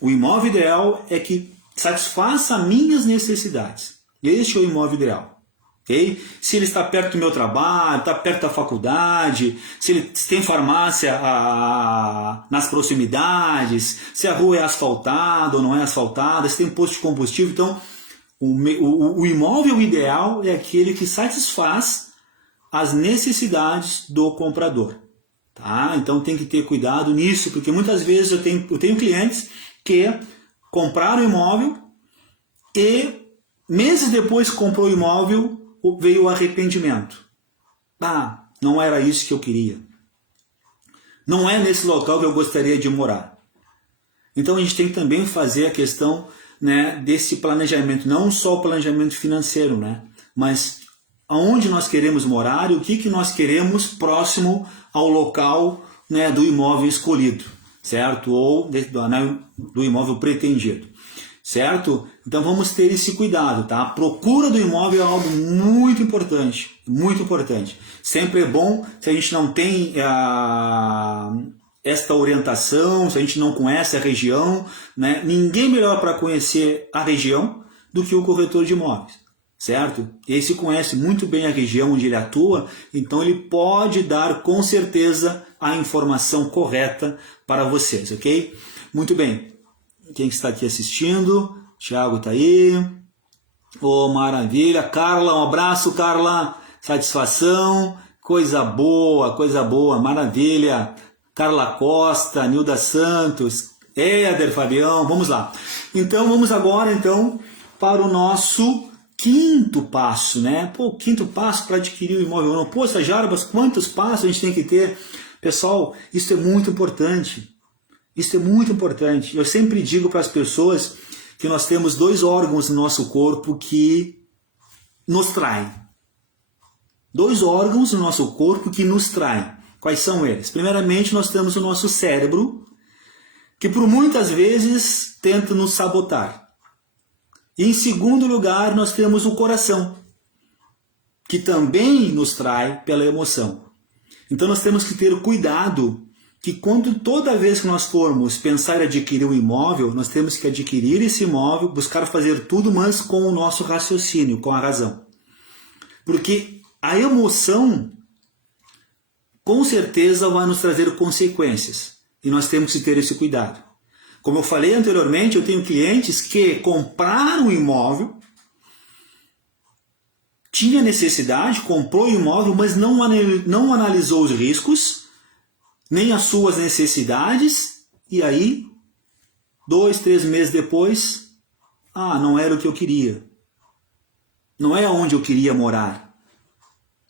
O imóvel ideal é que satisfaça as minhas necessidades. Este é o imóvel ideal. Okay? Se ele está perto do meu trabalho, está perto da faculdade, se tem farmácia nas proximidades, se a rua é asfaltada ou não é asfaltada, se tem posto de combustível. Então, o imóvel ideal é aquele que satisfaz as necessidades do comprador. Tá? Então tem que ter cuidado nisso, porque muitas vezes eu tenho clientes que compraram o imóvel e meses depois que comprou o imóvel veio o arrependimento. Ah, não era isso que eu queria. Não é nesse local que eu gostaria de morar. Então a gente tem que também fazer a questão, né, desse planejamento, não só o planejamento financeiro, né, mas aonde nós queremos morar e o que nós queremos próximo ao local, né, do imóvel escolhido, certo? Ou do imóvel pretendido, certo? Então vamos ter esse cuidado, tá? A procura do imóvel é algo muito importante, muito importante. Sempre é bom, se a gente não tem esta orientação, se a gente não conhece a região, né? Ninguém melhor para conhecer a região do que o corretor de imóveis, certo? Esse conhece muito bem a região onde ele atua, então ele pode dar com certeza a informação correta para vocês, ok? Muito bem. Quem está aqui assistindo? Thiago está aí. Oh, maravilha. Carla, um abraço, Carla. Satisfação. Coisa boa, maravilha. Carla Costa, Nilda Santos, Éder Fabião, vamos lá. Então, vamos agora para o nosso quinto passo, né? Pô, quinto passo para adquirir o imóvel não. Poxa, Jarbas, quantos passos a gente tem que ter? Pessoal, isso é muito importante. Isso é muito importante. Eu sempre digo para as pessoas que nós temos 2 órgãos no nosso corpo que nos traem. 2 órgãos no nosso corpo que nos traem. Quais são eles? Primeiramente, nós temos o nosso cérebro, que por muitas vezes tenta nos sabotar. E em segundo lugar, nós temos o coração, que também nos trai pela emoção. Então nós temos que ter cuidado que toda vez que nós formos pensar em adquirir um imóvel, nós temos que adquirir esse imóvel, buscar fazer tudo, mas com o nosso raciocínio, com a razão. Porque a emoção, com certeza, vai nos trazer consequências. E nós temos que ter esse cuidado. Como eu falei anteriormente, eu tenho clientes que compraram um imóvel, tinha necessidade, comprou o imóvel, mas não analisou os riscos, nem as suas necessidades, e aí, 2, 3 meses depois, não era o que eu queria. Não é onde eu queria morar.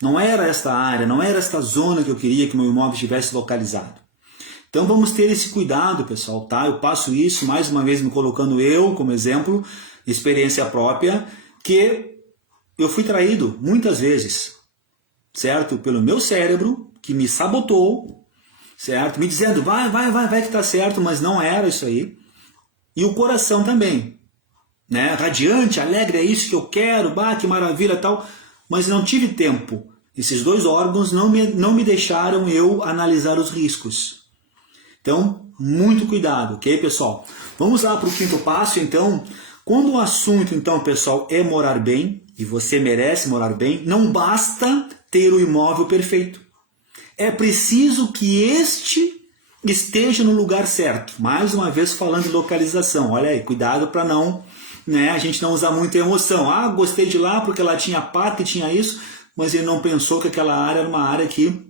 Não era esta área, não era esta zona que eu queria que meu imóvel estivesse localizado. Então vamos ter esse cuidado, pessoal, tá? Eu passo isso, mais uma vez me colocando eu como exemplo, experiência própria, que eu fui traído muitas vezes, certo? Pelo meu cérebro, que me sabotou, certo? Me dizendo, vai que tá certo, mas não era isso aí. E o coração também, né? Radiante, alegre, é isso que eu quero, que maravilha tal, mas não tive tempo. Esses dois órgãos não me deixaram eu analisar os riscos. Então, muito cuidado, ok, pessoal? Vamos lá para o quinto passo, então. Quando o assunto, então, pessoal, é morar bem, e você merece morar bem, não basta ter o imóvel perfeito. É preciso que este esteja no lugar certo. Mais uma vez falando de localização. Olha aí, cuidado para não, né, a gente não usar muita emoção. Gostei de lá porque lá tinha parque, tinha isso, mas ele não pensou que aquela área era uma área que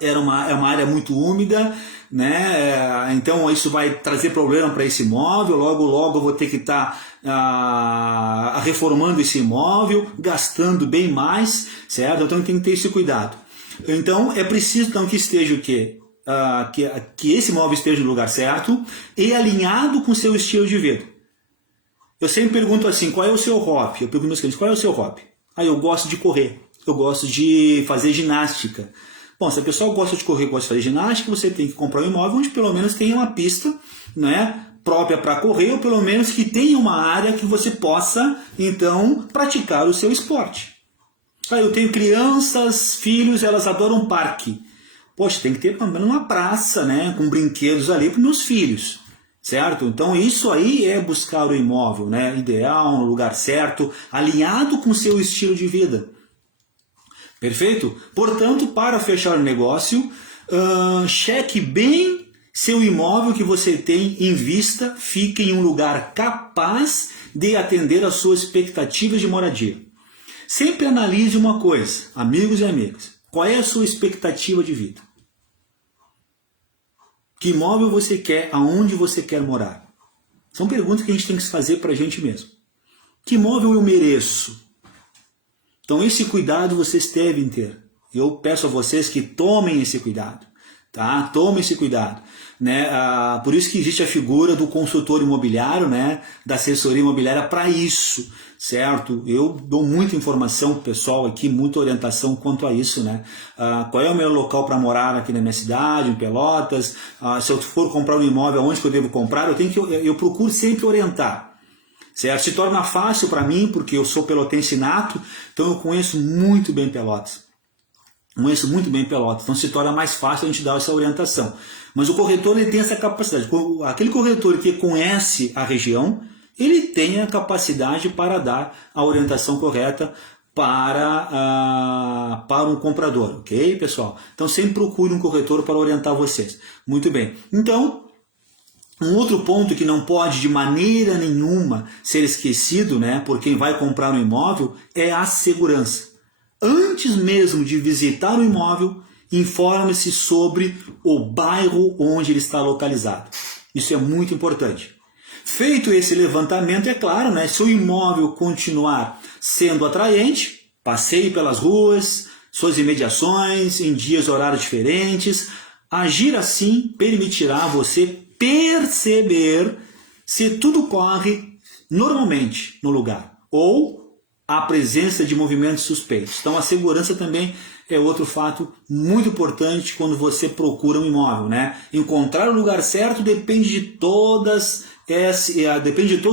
é uma área muito úmida, né? Então isso vai trazer problema para esse imóvel, logo eu vou ter que estar reformando esse imóvel, gastando bem mais, certo? Então tem que ter esse cuidado. Então é preciso então, que esteja o quê? Que esse imóvel esteja no lugar certo e alinhado com o seu estilo de vida. Eu sempre pergunto assim, qual é o seu hobby? Eu pergunto aos clientes, qual é o seu hobby? Eu gosto de correr, eu gosto de fazer ginástica. Bom, se a pessoa gosta de correr, gosta de fazer ginástica, você tem que comprar um imóvel onde pelo menos tenha uma pista, né, própria para correr, ou pelo menos que tenha uma área que você possa, então, praticar o seu esporte. Eu tenho crianças, filhos, elas adoram parque. Poxa, tem que ter pelo menos uma praça, né, com brinquedos ali para os meus filhos, certo? Então isso aí é buscar o imóvel, né, ideal, no lugar certo, alinhado com o seu estilo de vida. Perfeito? Portanto, para fechar o negócio, cheque bem seu imóvel que você tem em vista, fique em um lugar capaz de atender às suas expectativas de moradia. Sempre analise uma coisa, amigos e amigas, qual é a sua expectativa de vida? Que imóvel você quer, aonde você quer morar? São perguntas que a gente tem que se fazer para a gente mesmo. Que imóvel eu mereço? Então esse cuidado vocês devem ter. Eu peço a vocês que tomem esse cuidado, tá? Tomem esse cuidado, né? Por isso que existe a figura do consultor imobiliário, né? Da assessoria imobiliária para isso, certo? Eu dou muita informação pro pessoal aqui, muita orientação quanto a isso, né? Qual é o melhor local para morar aqui na minha cidade, em Pelotas? Se eu for comprar um imóvel, onde que eu devo comprar? Eu procuro sempre orientar. Certo? Se torna fácil para mim, porque eu sou pelotense nato, então eu conheço muito bem Pelotas. Então se torna mais fácil a gente dar essa orientação. Mas o corretor ele tem essa capacidade. Aquele corretor que conhece a região, ele tem a capacidade para dar a orientação correta para um comprador. Ok, pessoal? Então sempre procure um corretor para orientar vocês. Muito bem. Então, um outro ponto que não pode de maneira nenhuma ser esquecido, né, por quem vai comprar um imóvel é a segurança. Antes mesmo de visitar o imóvel, informe-se sobre o bairro onde ele está localizado. Isso é muito importante. Feito esse levantamento, é claro, né, se o imóvel continuar sendo atraente, passeie pelas ruas, suas imediações, em dias e horários diferentes. Agir assim permitirá você perceber se tudo corre normalmente no lugar ou a presença de movimentos suspeitos. Então a segurança também é outro fato muito importante quando você procura um imóvel, né? Encontrar o lugar certo depende de todos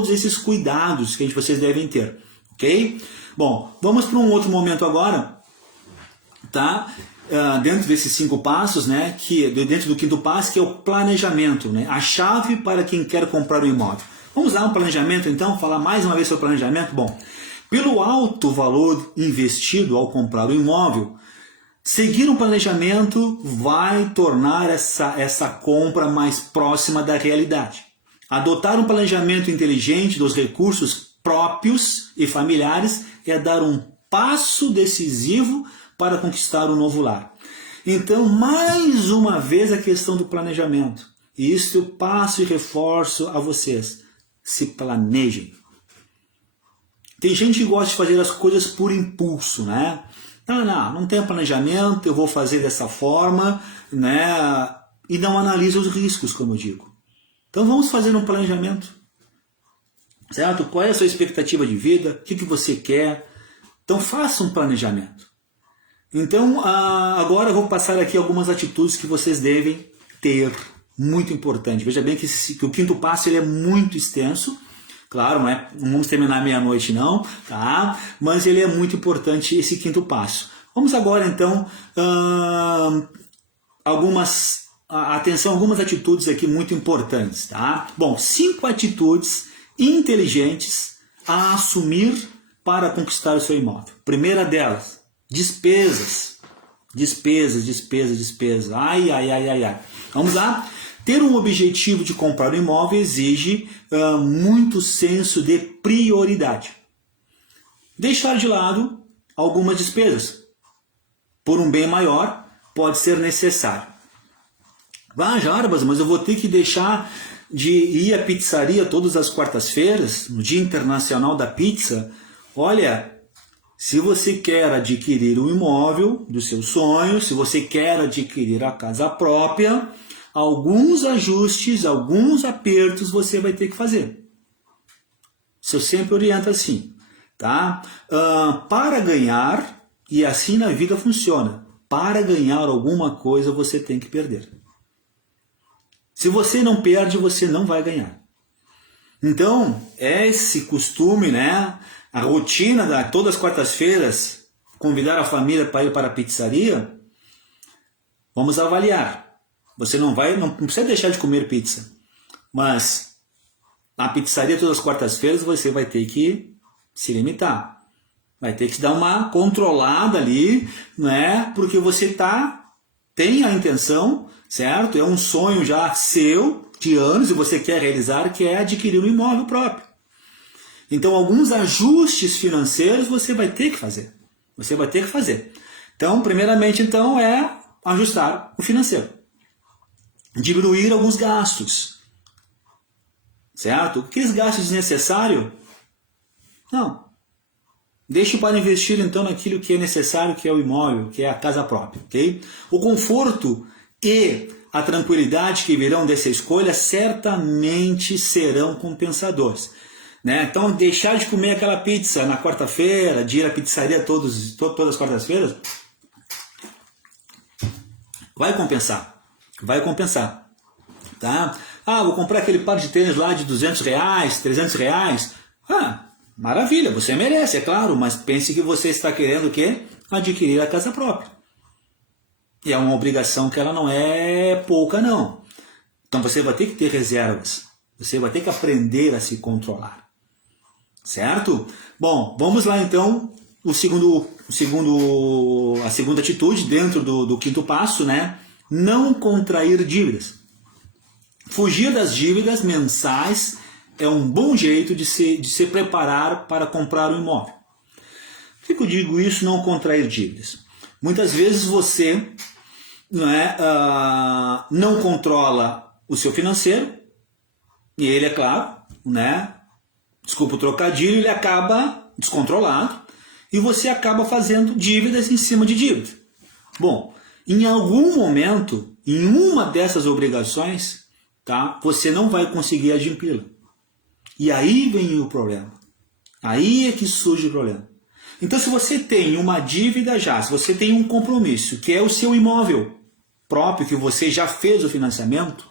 esses cuidados que vocês devem ter, ok? Bom, vamos para um outro momento agora, tá? Dentro desses 5 passos, né, dentro do quinto passo, que é o planejamento, né, a chave para quem quer comprar um imóvel. Vamos lá, um planejamento então, falar mais uma vez sobre planejamento? Bom, pelo alto valor investido ao comprar um imóvel, seguir um planejamento vai tornar essa compra mais próxima da realidade. Adotar um planejamento inteligente dos recursos próprios e familiares é dar um passo decisivo para conquistar um novo lar. Então, mais uma vez a questão do planejamento. E isso eu passo e reforço a vocês. Se planejem. Tem gente que gosta de fazer as coisas por impulso, né? Não tem planejamento, eu vou fazer dessa forma, né? E não analisa os riscos, como eu digo. Então vamos fazer um planejamento. Certo? Qual é a sua expectativa de vida? O que você quer? Então faça um planejamento. Então, agora eu vou passar aqui algumas atitudes que vocês devem ter, muito importante. Veja bem que o quinto passo ele é muito extenso, claro, não vamos terminar meia-noite não, tá? Mas ele é muito importante, esse quinto passo. Vamos agora então, algumas atitudes aqui muito importantes, tá? Bom, 5 atitudes inteligentes a assumir para conquistar o seu imóvel. Primeira delas, despesas. Despesas. Ai. Vamos lá? Ter um objetivo de comprar um imóvel exige muito senso de prioridade. Deixar de lado algumas despesas. Por um bem maior, pode ser necessário. Jarbas, mas eu vou ter que deixar de ir à pizzaria todas as quartas-feiras, no Dia Internacional da Pizza. Olha, se você quer adquirir o imóvel do seu sonho, se você quer adquirir a casa própria, alguns ajustes, alguns apertos você vai ter que fazer. Isso eu sempre oriento assim, tá? Para ganhar, e assim na vida funciona, para ganhar alguma coisa você tem que perder. Se você não perde, você não vai ganhar. Então, esse costume, né? A rotina da todas as quartas-feiras, convidar a família para ir para a pizzaria, vamos avaliar. Você não precisa deixar de comer pizza, mas na pizzaria todas as quartas-feiras você vai ter que se limitar. Vai ter que dar uma controlada ali, né? Porque você tem a intenção, certo? É um sonho já seu, de anos, e você quer realizar, que é adquirir um imóvel próprio. Então, alguns ajustes financeiros você vai ter que fazer. Então, primeiramente, é ajustar o financeiro. Diminuir alguns gastos. Certo? Aqueles gastos desnecessários? Não. Deixe para investir, então, naquilo que é necessário, que é o imóvel, que é a casa própria. Okay? O conforto e a tranquilidade que virão dessa escolha certamente serão compensadores. Né? Então, deixar de comer aquela pizza na quarta-feira, de ir à pizzaria todas as quartas-feiras, vai compensar. Tá? Vou comprar aquele par de tênis lá de R$200, R$300. Maravilha, você merece, é claro, mas pense que você está querendo o quê? Adquirir a casa própria. E é uma obrigação que ela não é pouca, não. Então você vai ter que ter reservas. Você vai ter que aprender a se controlar. Certo? Bom, vamos lá então, a segunda atitude dentro do quinto passo, né? Não contrair dívidas. Fugir das dívidas mensais é um bom jeito de se preparar para comprar um imóvel. Por que eu digo isso, não contrair dívidas? Muitas vezes você não controla o seu financeiro, e ele, é claro, desculpa o trocadilho, ele acaba descontrolado e você acaba fazendo dívidas em cima de dívida. Bom, em algum momento, em uma dessas obrigações, tá, você não vai conseguir adimpi-la. E aí vem o problema. Aí é que surge o problema. Então, se você tem uma dívida se você tem um compromisso, que é o seu imóvel próprio, que você já fez o financiamento,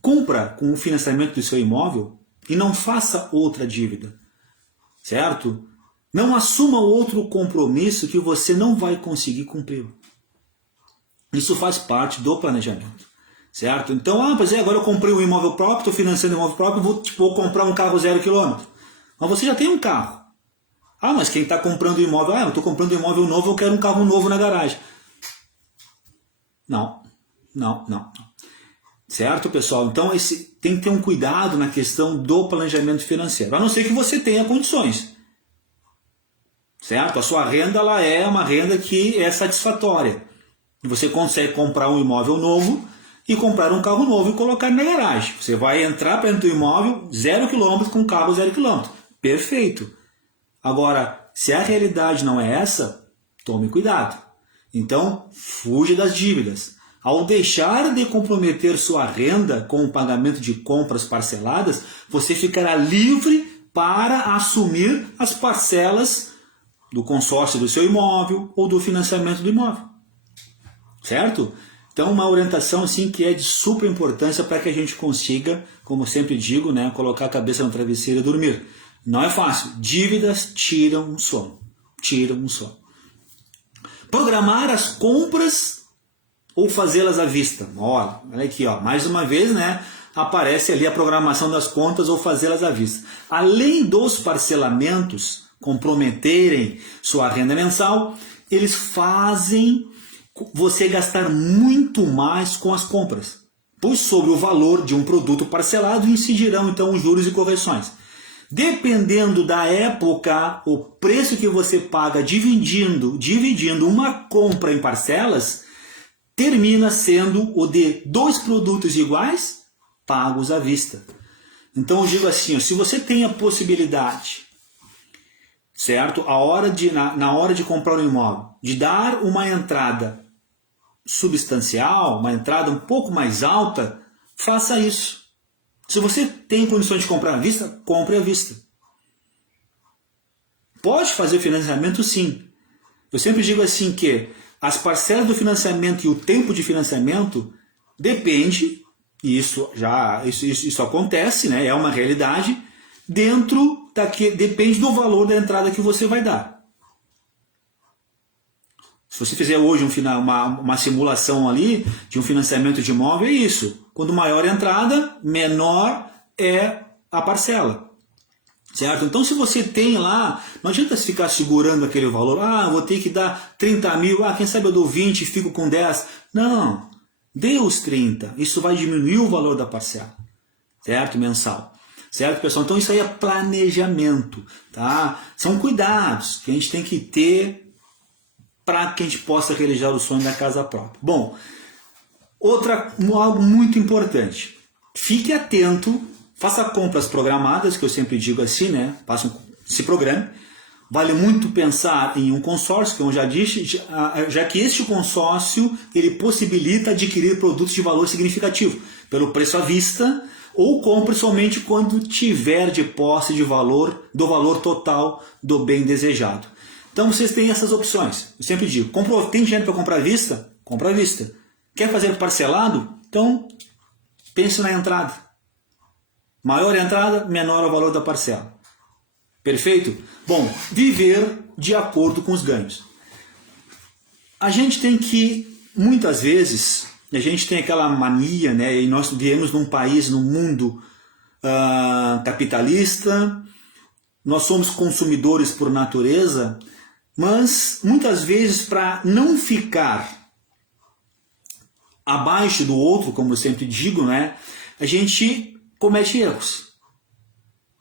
cumpra com o financiamento do seu imóvel e não faça outra dívida, certo? Não assuma outro compromisso que você não vai conseguir cumprir. Isso faz parte do planejamento, certo? Então, agora eu comprei um imóvel próprio, estou financiando um imóvel próprio, vou comprar um carro 0 km. Mas você já tem um carro. Mas quem está comprando o imóvel, eu estou comprando um imóvel novo, eu quero um carro novo na garagem. Não. Certo, pessoal? Então, tem que ter um cuidado na questão do planejamento financeiro. A não ser que você tenha condições. Certo? A sua renda ela é uma renda que é satisfatória. Você consegue comprar um imóvel novo e comprar um carro novo e colocar na garagem. Você vai entrar para dentro do imóvel 0 km com um carro 0 km. Perfeito. Agora, se a realidade não é essa, tome cuidado. Então, fuja das dívidas. Ao deixar de comprometer sua renda com o pagamento de compras parceladas, você ficará livre para assumir as parcelas do consórcio do seu imóvel ou do financiamento do imóvel. Certo? Então, uma orientação assim que é de super importância para que a gente consiga, como eu sempre digo, né, colocar a cabeça no travesseiro e dormir. Não é fácil. Dívidas tiram o sono. Tiram o sono. Programar as compras ou fazê-las à vista. Olha aqui, ó, mais uma vez, né, aparece ali a programação das contas ou fazê-las à vista. Além dos parcelamentos comprometerem sua renda mensal, eles fazem você gastar muito mais com as compras, pois sobre o valor de um produto parcelado incidirão então os juros e correções. Dependendo da época, o preço que você paga dividindo uma compra em parcelas termina sendo o de 2 produtos iguais pagos à vista. Então eu digo assim, ó, se você tem a possibilidade, certo, na hora de comprar um imóvel, de dar uma entrada substancial, uma entrada um pouco mais alta, faça isso. Se você tem condições de comprar à vista, compre à vista. Pode fazer financiamento, sim. Eu sempre digo assim que as parcelas do financiamento e o tempo de financiamento depende, e isso acontece, né? É uma realidade, depende do valor da entrada que você vai dar. Se você fizer hoje uma simulação ali de um financiamento de imóvel, é isso. Quando maior a entrada, menor é a parcela. Certo? Então, se você tem lá, não adianta se ficar segurando aquele valor. Ah, vou ter que dar 30 mil. Ah, quem sabe eu dou 20 e fico com 10. Não. Dê os 30. Isso vai diminuir o valor da parcela. Certo? Mensal. Certo, pessoal? Então, isso aí é planejamento. Tá? São cuidados que a gente tem que ter para que a gente possa realizar o sonho da casa própria. Bom, algo muito importante. Fique atento, faça compras programadas, que eu sempre digo assim, né? Se programe. Vale muito pensar em um consórcio, como eu já disse, já que este consórcio ele possibilita adquirir produtos de valor significativo, pelo preço à vista, ou compre somente quando tiver de posse do valor total do bem desejado. Então vocês têm essas opções. Eu sempre digo, tem dinheiro para comprar à vista? Compra à vista. Quer fazer parcelado? Então pense na entrada. Maior a entrada, menor o valor da parcela. Perfeito? Bom, viver de acordo com os ganhos. A gente tem que, muitas vezes, a gente tem aquela mania, né? E nós vivemos num país, num mundo capitalista, nós somos consumidores por natureza, mas muitas vezes para não ficar abaixo do outro, como eu sempre digo, né, a gente comete erros.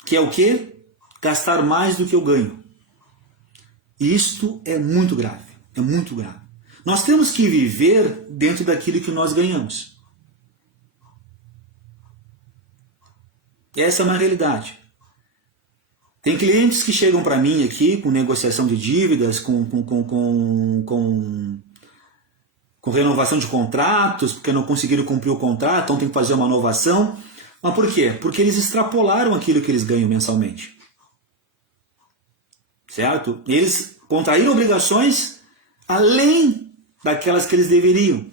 Que é o quê? Gastar mais do que eu ganho. E isto é muito grave. É muito grave. Nós temos que viver dentro daquilo que nós ganhamos. Essa é uma realidade. Tem clientes que chegam para mim aqui com negociação de dívidas, com renovação de contratos, porque não conseguiram cumprir o contrato, então tem que fazer uma inovação. Mas por quê? Porque eles extrapolaram aquilo que eles ganham mensalmente. Certo? Eles contraíram obrigações além daquelas que eles deveriam.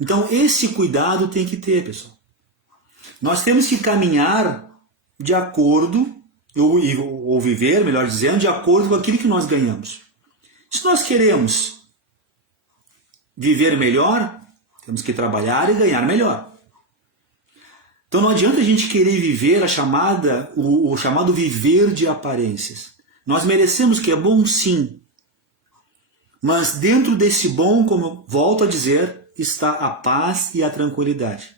Então esse cuidado tem que ter, pessoal. Nós temos que caminhar de acordo, ou viver, melhor dizendo, de acordo com aquilo que nós ganhamos. Se nós queremos viver melhor, temos que trabalhar e ganhar melhor. Então não adianta a gente querer viver o chamado viver de aparências. Nós merecemos, que é bom sim, mas dentro desse bom, como eu volto a dizer, está a paz e a tranquilidade.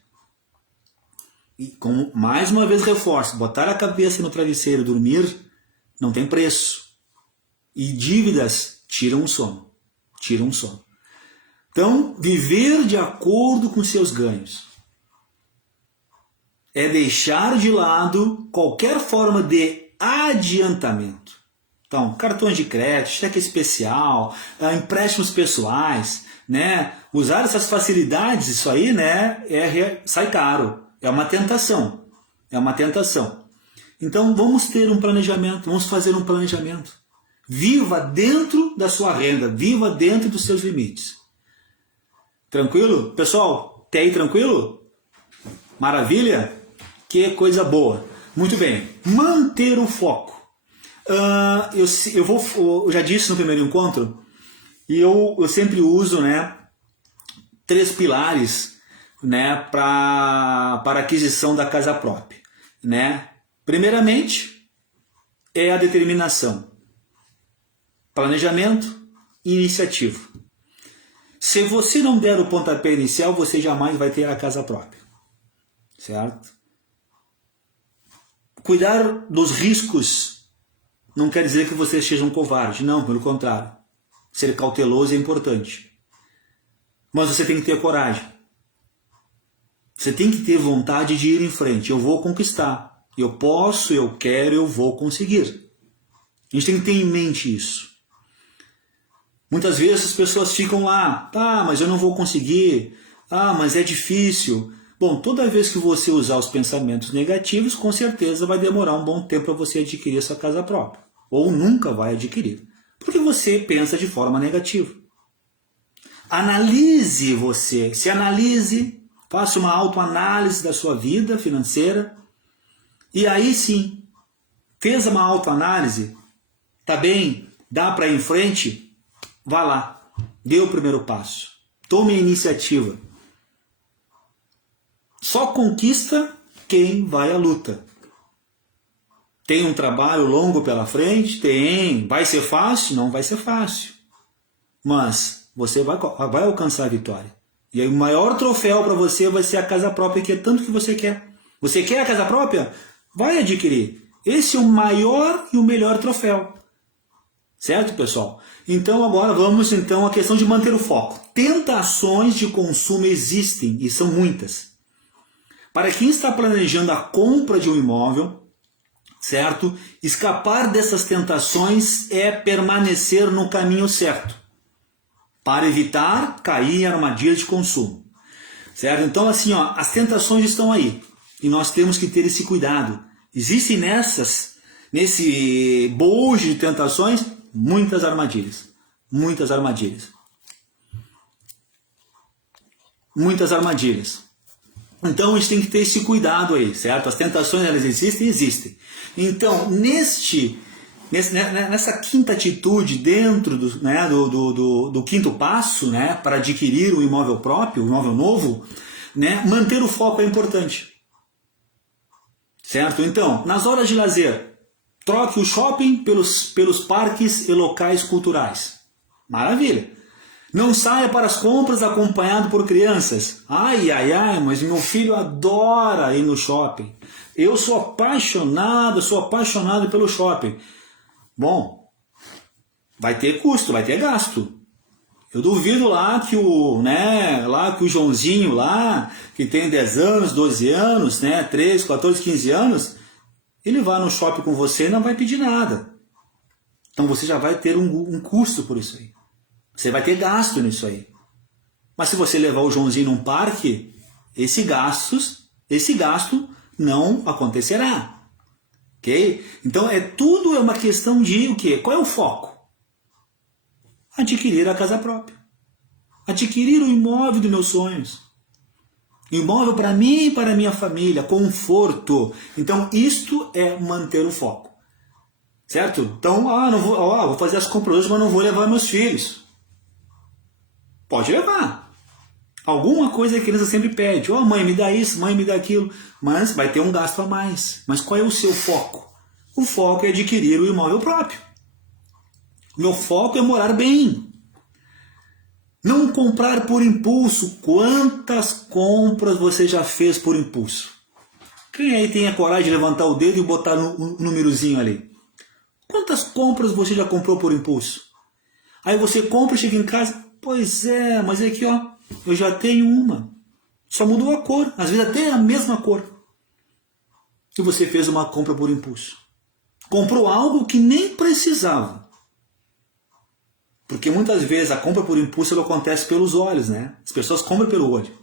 E como mais uma vez reforço, botar a cabeça no travesseiro, dormir, não tem preço. E dívidas tiram o sono. Tiram o sono. Então, viver de acordo com seus ganhos é deixar de lado qualquer forma de adiantamento. Então, cartões de crédito, cheque especial, empréstimos pessoais, né? Usar essas facilidades, isso aí, né? Sai caro. É uma tentação. É uma tentação. Então, vamos ter um planejamento, vamos fazer um planejamento. Viva dentro da sua renda, viva dentro dos seus limites. Tranquilo? Pessoal, até aí tranquilo? Maravilha? Que coisa boa. Muito bem. Manter o foco. Eu já disse no primeiro encontro, e eu sempre uso, né, 3 pilares, né, para aquisição da casa própria, né? Primeiramente, é a determinação, planejamento e iniciativa. Se você não der o pontapé inicial, você jamais vai ter a casa própria, certo? Cuidar dos riscos não quer dizer que você seja um covarde, não, pelo contrário. Ser cauteloso é importante. Mas você tem que ter coragem. Você tem que ter vontade de ir em frente. Eu vou conquistar. Eu posso, eu quero, eu vou conseguir. A gente tem que ter em mente isso. Muitas vezes as pessoas ficam lá, mas eu não vou conseguir, mas é difícil. Bom, toda vez que você usar os pensamentos negativos, com certeza vai demorar um bom tempo para você adquirir essa casa própria. Ou nunca vai adquirir. Porque você pensa de forma negativa. Analise você, se analise, faça uma autoanálise da sua vida financeira. E aí sim, fez uma autoanálise, tá bem, dá para ir em frente, vá lá, dê o primeiro passo, tome a iniciativa. Só conquista quem vai à luta. Tem um trabalho longo pela frente? Tem. Vai ser fácil? Não vai ser fácil. Mas você vai alcançar a vitória. E aí o maior troféu para você vai ser a casa própria, que é tanto que você quer. Você quer a casa própria? Vai adquirir. Esse é o maior e o melhor troféu. Certo, pessoal? Então agora vamos então à questão de manter o foco. Tentações de consumo existem e são muitas. Para quem está planejando a compra de um imóvel, certo? Escapar dessas tentações é permanecer no caminho certo, para evitar cair em armadilhas de consumo, certo? Então assim, as tentações estão aí e nós temos que ter esse cuidado. Existem nesse bojo de tentações, muitas armadilhas, muitas armadilhas, muitas armadilhas. Então a gente tem que ter esse cuidado aí, certo? As tentações, elas existem. Então, nessa quinta atitude, dentro do quinto passo, né, para adquirir um imóvel próprio, um imóvel novo, né, manter o foco é importante. Certo? Então, nas horas de lazer, troque o shopping pelos parques e locais culturais. Maravilha! Não saia para as compras acompanhado por crianças. Ai, mas meu filho adora ir no shopping. Eu sou apaixonado pelo shopping. Bom, vai ter custo, vai ter gasto. Eu duvido lá que o Joãozinho lá, que tem 10 anos, 12 anos, né, 13, 14, 15 anos, ele vai no shopping com você e não vai pedir nada. Então você já vai ter um custo por isso aí. Você vai ter gasto nisso aí. Mas se você levar o Joãozinho num parque, esse gasto não acontecerá. Ok? Então tudo é uma questão de o quê? Qual é o foco? Adquirir a casa própria. Adquirir o imóvel dos meus sonhos. Imóvel para mim e para a minha família. Conforto. Então isto é manter o foco. Certo? Então, vou fazer as compras hoje, mas não vou levar meus filhos. Pode levar. Alguma coisa a criança sempre pede. Mãe, me dá isso, mãe, me dá aquilo. Mas vai ter um gasto a mais. Mas qual é o seu foco? O foco é adquirir o imóvel próprio. Meu foco é morar bem. Não comprar por impulso. Quantas compras você já fez por impulso? Quem aí tem a coragem de levantar o dedo e botar um númerozinho ali? Quantas compras você já comprou por impulso? Aí você compra e chega em casa... Pois é, mas é que eu já tenho uma. Só mudou a cor, às vezes até a mesma cor. E você fez uma compra por impulso. Comprou algo que nem precisava. Porque muitas vezes a compra por impulso ela acontece pelos olhos, né? As pessoas compram pelo olho.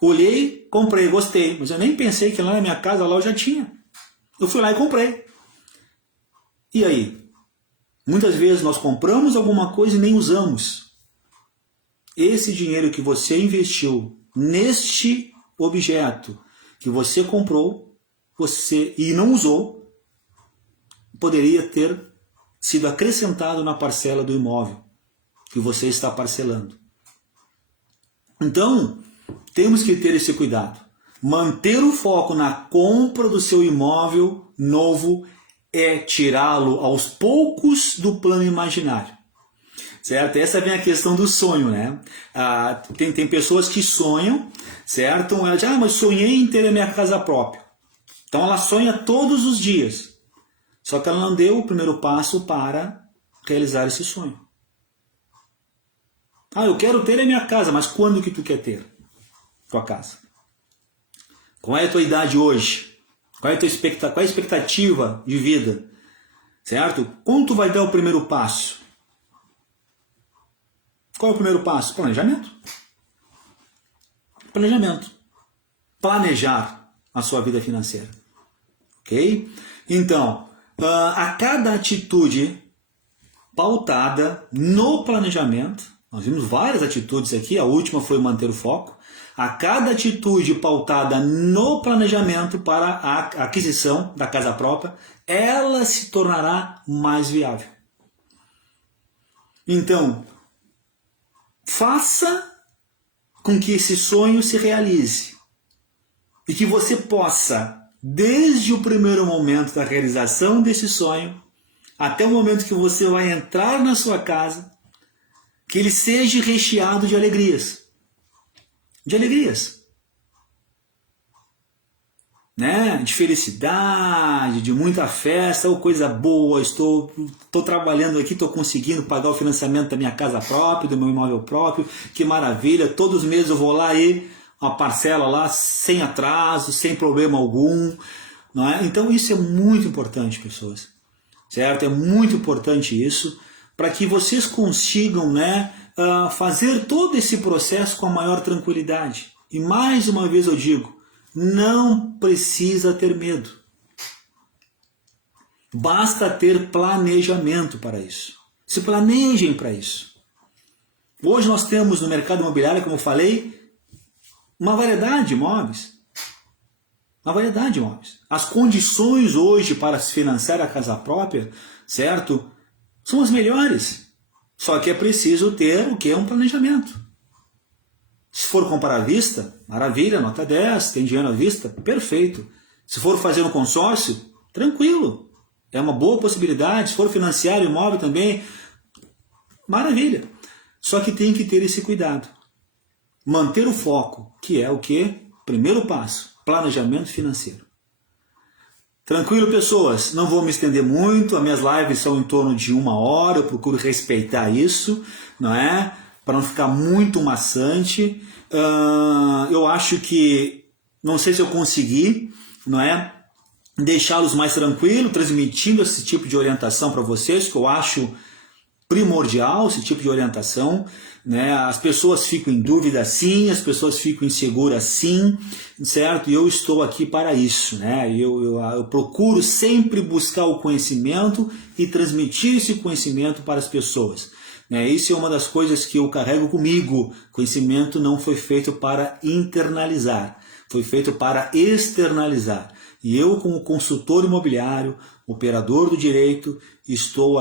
Olhei, comprei, gostei, mas eu nem pensei que lá na minha casa lá eu já tinha. Eu fui lá e comprei. E aí? Muitas vezes nós compramos alguma coisa e nem usamos. Esse dinheiro que você investiu neste objeto que você comprou, você e não usou, poderia ter sido acrescentado na parcela do imóvel que você está parcelando. Então, temos que ter esse cuidado. Manter o foco na compra do seu imóvel novo é tirá-lo aos poucos do plano imaginário. Certo? Essa vem a questão do sonho, né? Tem pessoas que sonham, certo? Ela diz, mas sonhei em ter a minha casa própria. Então ela sonha todos os dias. Só que ela não deu o primeiro passo para realizar esse sonho. Eu quero ter a minha casa, mas quando que tu quer ter tua casa? Qual é a tua idade hoje? Qual é a expectativa de vida? Certo? Quando tu vai dar o primeiro passo? Qual é o primeiro passo? Planejamento. Planejamento. Planejar a sua vida financeira. Ok? Então, a cada atitude pautada no planejamento, nós vimos várias atitudes aqui, a última foi manter o foco. A cada atitude pautada no planejamento para a aquisição da casa própria, ela se tornará mais viável. Então, faça com que esse sonho se realize e que você possa, desde o primeiro momento da realização desse sonho, até o momento que você vai entrar na sua casa, que ele seja recheado de alegrias. De alegrias. Né? De felicidade, de muita festa, ou coisa boa, estou trabalhando aqui, estou conseguindo pagar o financiamento da minha casa própria, do meu imóvel próprio, que maravilha, todos os meses eu vou lá e uma parcela lá, sem atraso, sem problema algum. Não é? Então isso é muito importante, pessoas. Certo? É muito importante isso, para que vocês consigam, né, fazer todo esse processo com a maior tranquilidade. E mais uma vez eu digo, não precisa ter medo. Basta ter planejamento para isso. Se planejem para isso. Hoje nós temos no mercado imobiliário, como eu falei, uma variedade de imóveis. Uma variedade de imóveis. As condições hoje para se financiar a casa própria, certo? São as melhores. Só que é preciso ter o que? Um planejamento. Se for comprar à vista, maravilha, nota 10, tem dinheiro à vista, perfeito. Se for fazer um consórcio, tranquilo. É uma boa possibilidade. Se for financiar o imóvel também, maravilha. Só que tem que ter esse cuidado. Manter o foco, que é o quê? Primeiro passo, planejamento financeiro. Tranquilo, pessoas? Não vou me estender muito, as minhas lives são em torno de 1 hora, eu procuro respeitar isso, não é? Para não ficar muito maçante. Eu acho que, não sei se eu consegui, não é? Deixá-los mais tranquilos, transmitindo esse tipo de orientação para vocês, que eu acho primordial, esse tipo de orientação. Né? As pessoas ficam em dúvida sim, as pessoas ficam inseguras sim, certo? E eu estou aqui para isso, né? Eu procuro sempre buscar o conhecimento e transmitir esse conhecimento para as pessoas. Né? Isso é uma das coisas que eu carrego comigo. Conhecimento não foi feito para internalizar, foi feito para externalizar. E eu, como consultor imobiliário, operador do direito, estarei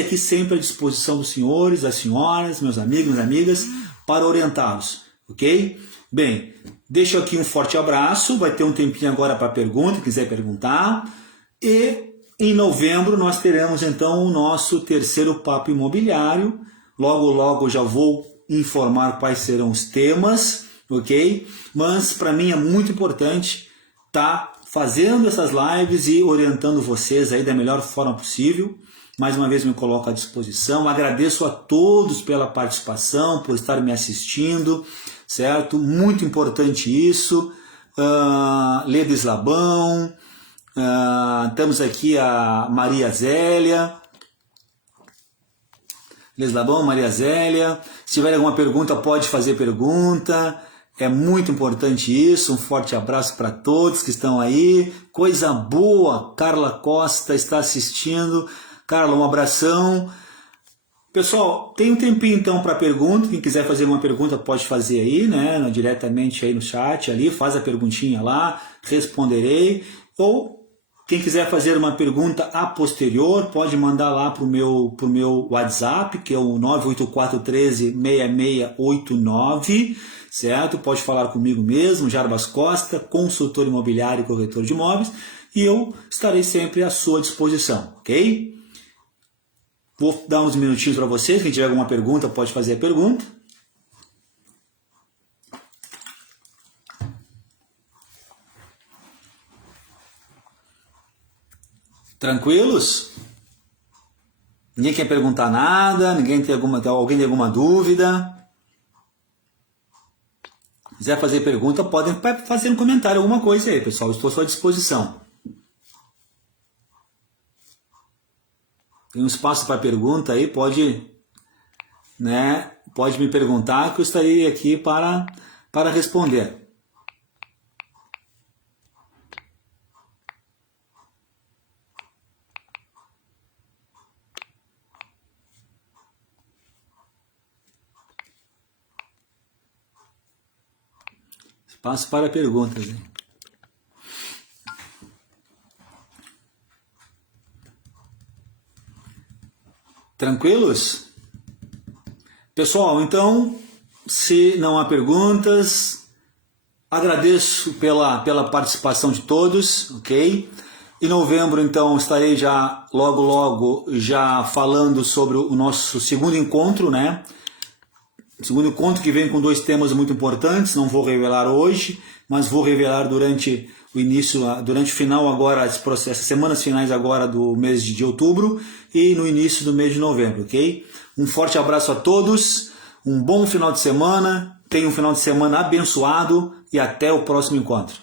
aqui sempre à disposição dos senhores, das senhoras, meus amigos, minhas amigas, para orientá-los, ok? Bem, deixo aqui um forte abraço, vai ter um tempinho agora para pergunta, quem quiser perguntar, e em novembro nós teremos então o nosso terceiro papo imobiliário, logo já vou informar quais serão os temas, ok? Mas para mim é muito importante estar fazendo essas lives e orientando vocês aí da melhor forma possível. Mais uma vez me coloco à disposição. Agradeço a todos pela participação, por estar me assistindo, certo? Muito importante isso. Leda Slabão, temos aqui a Maria Zélia. Leda Slabão, Maria Zélia. Se tiver alguma pergunta, pode fazer pergunta. É muito importante isso. Um forte abraço para todos que estão aí. Coisa boa. Carla Costa está assistindo. Carla, um abração. Pessoal, tem um tempinho então para pergunta. Quem quiser fazer uma pergunta pode fazer aí, né? Diretamente aí no chat ali, faz a perguntinha lá, responderei. Ou quem quiser fazer uma pergunta a posterior, pode mandar lá pro meu WhatsApp, que é o 984136689, certo? Pode falar comigo mesmo, Jarbas Costa, consultor imobiliário e corretor de imóveis, e eu estarei sempre à sua disposição, ok? Vou dar uns minutinhos para vocês, quem tiver alguma pergunta pode fazer a pergunta. Tranquilos? Ninguém quer perguntar nada? Alguém tem alguma dúvida? Se quiser fazer pergunta, podem fazer um comentário, alguma coisa aí, pessoal. Estou à sua disposição. Tem um espaço para pergunta aí, pode me perguntar que eu estarei aqui para responder. Espaço para perguntas. Hein? Tranquilos? Pessoal, então, se não há perguntas, agradeço pela participação de todos, ok? Em novembro, então, estarei já logo já falando sobre o nosso segundo encontro, né? Segundo encontro que vem com 2 temas muito importantes, não vou revelar hoje, mas vou revelar durante o final agora, essas semanas finais agora do mês de outubro e no início do mês de novembro, ok? Um forte abraço a todos, um bom final de semana, tenham um final de semana abençoado e até o próximo encontro.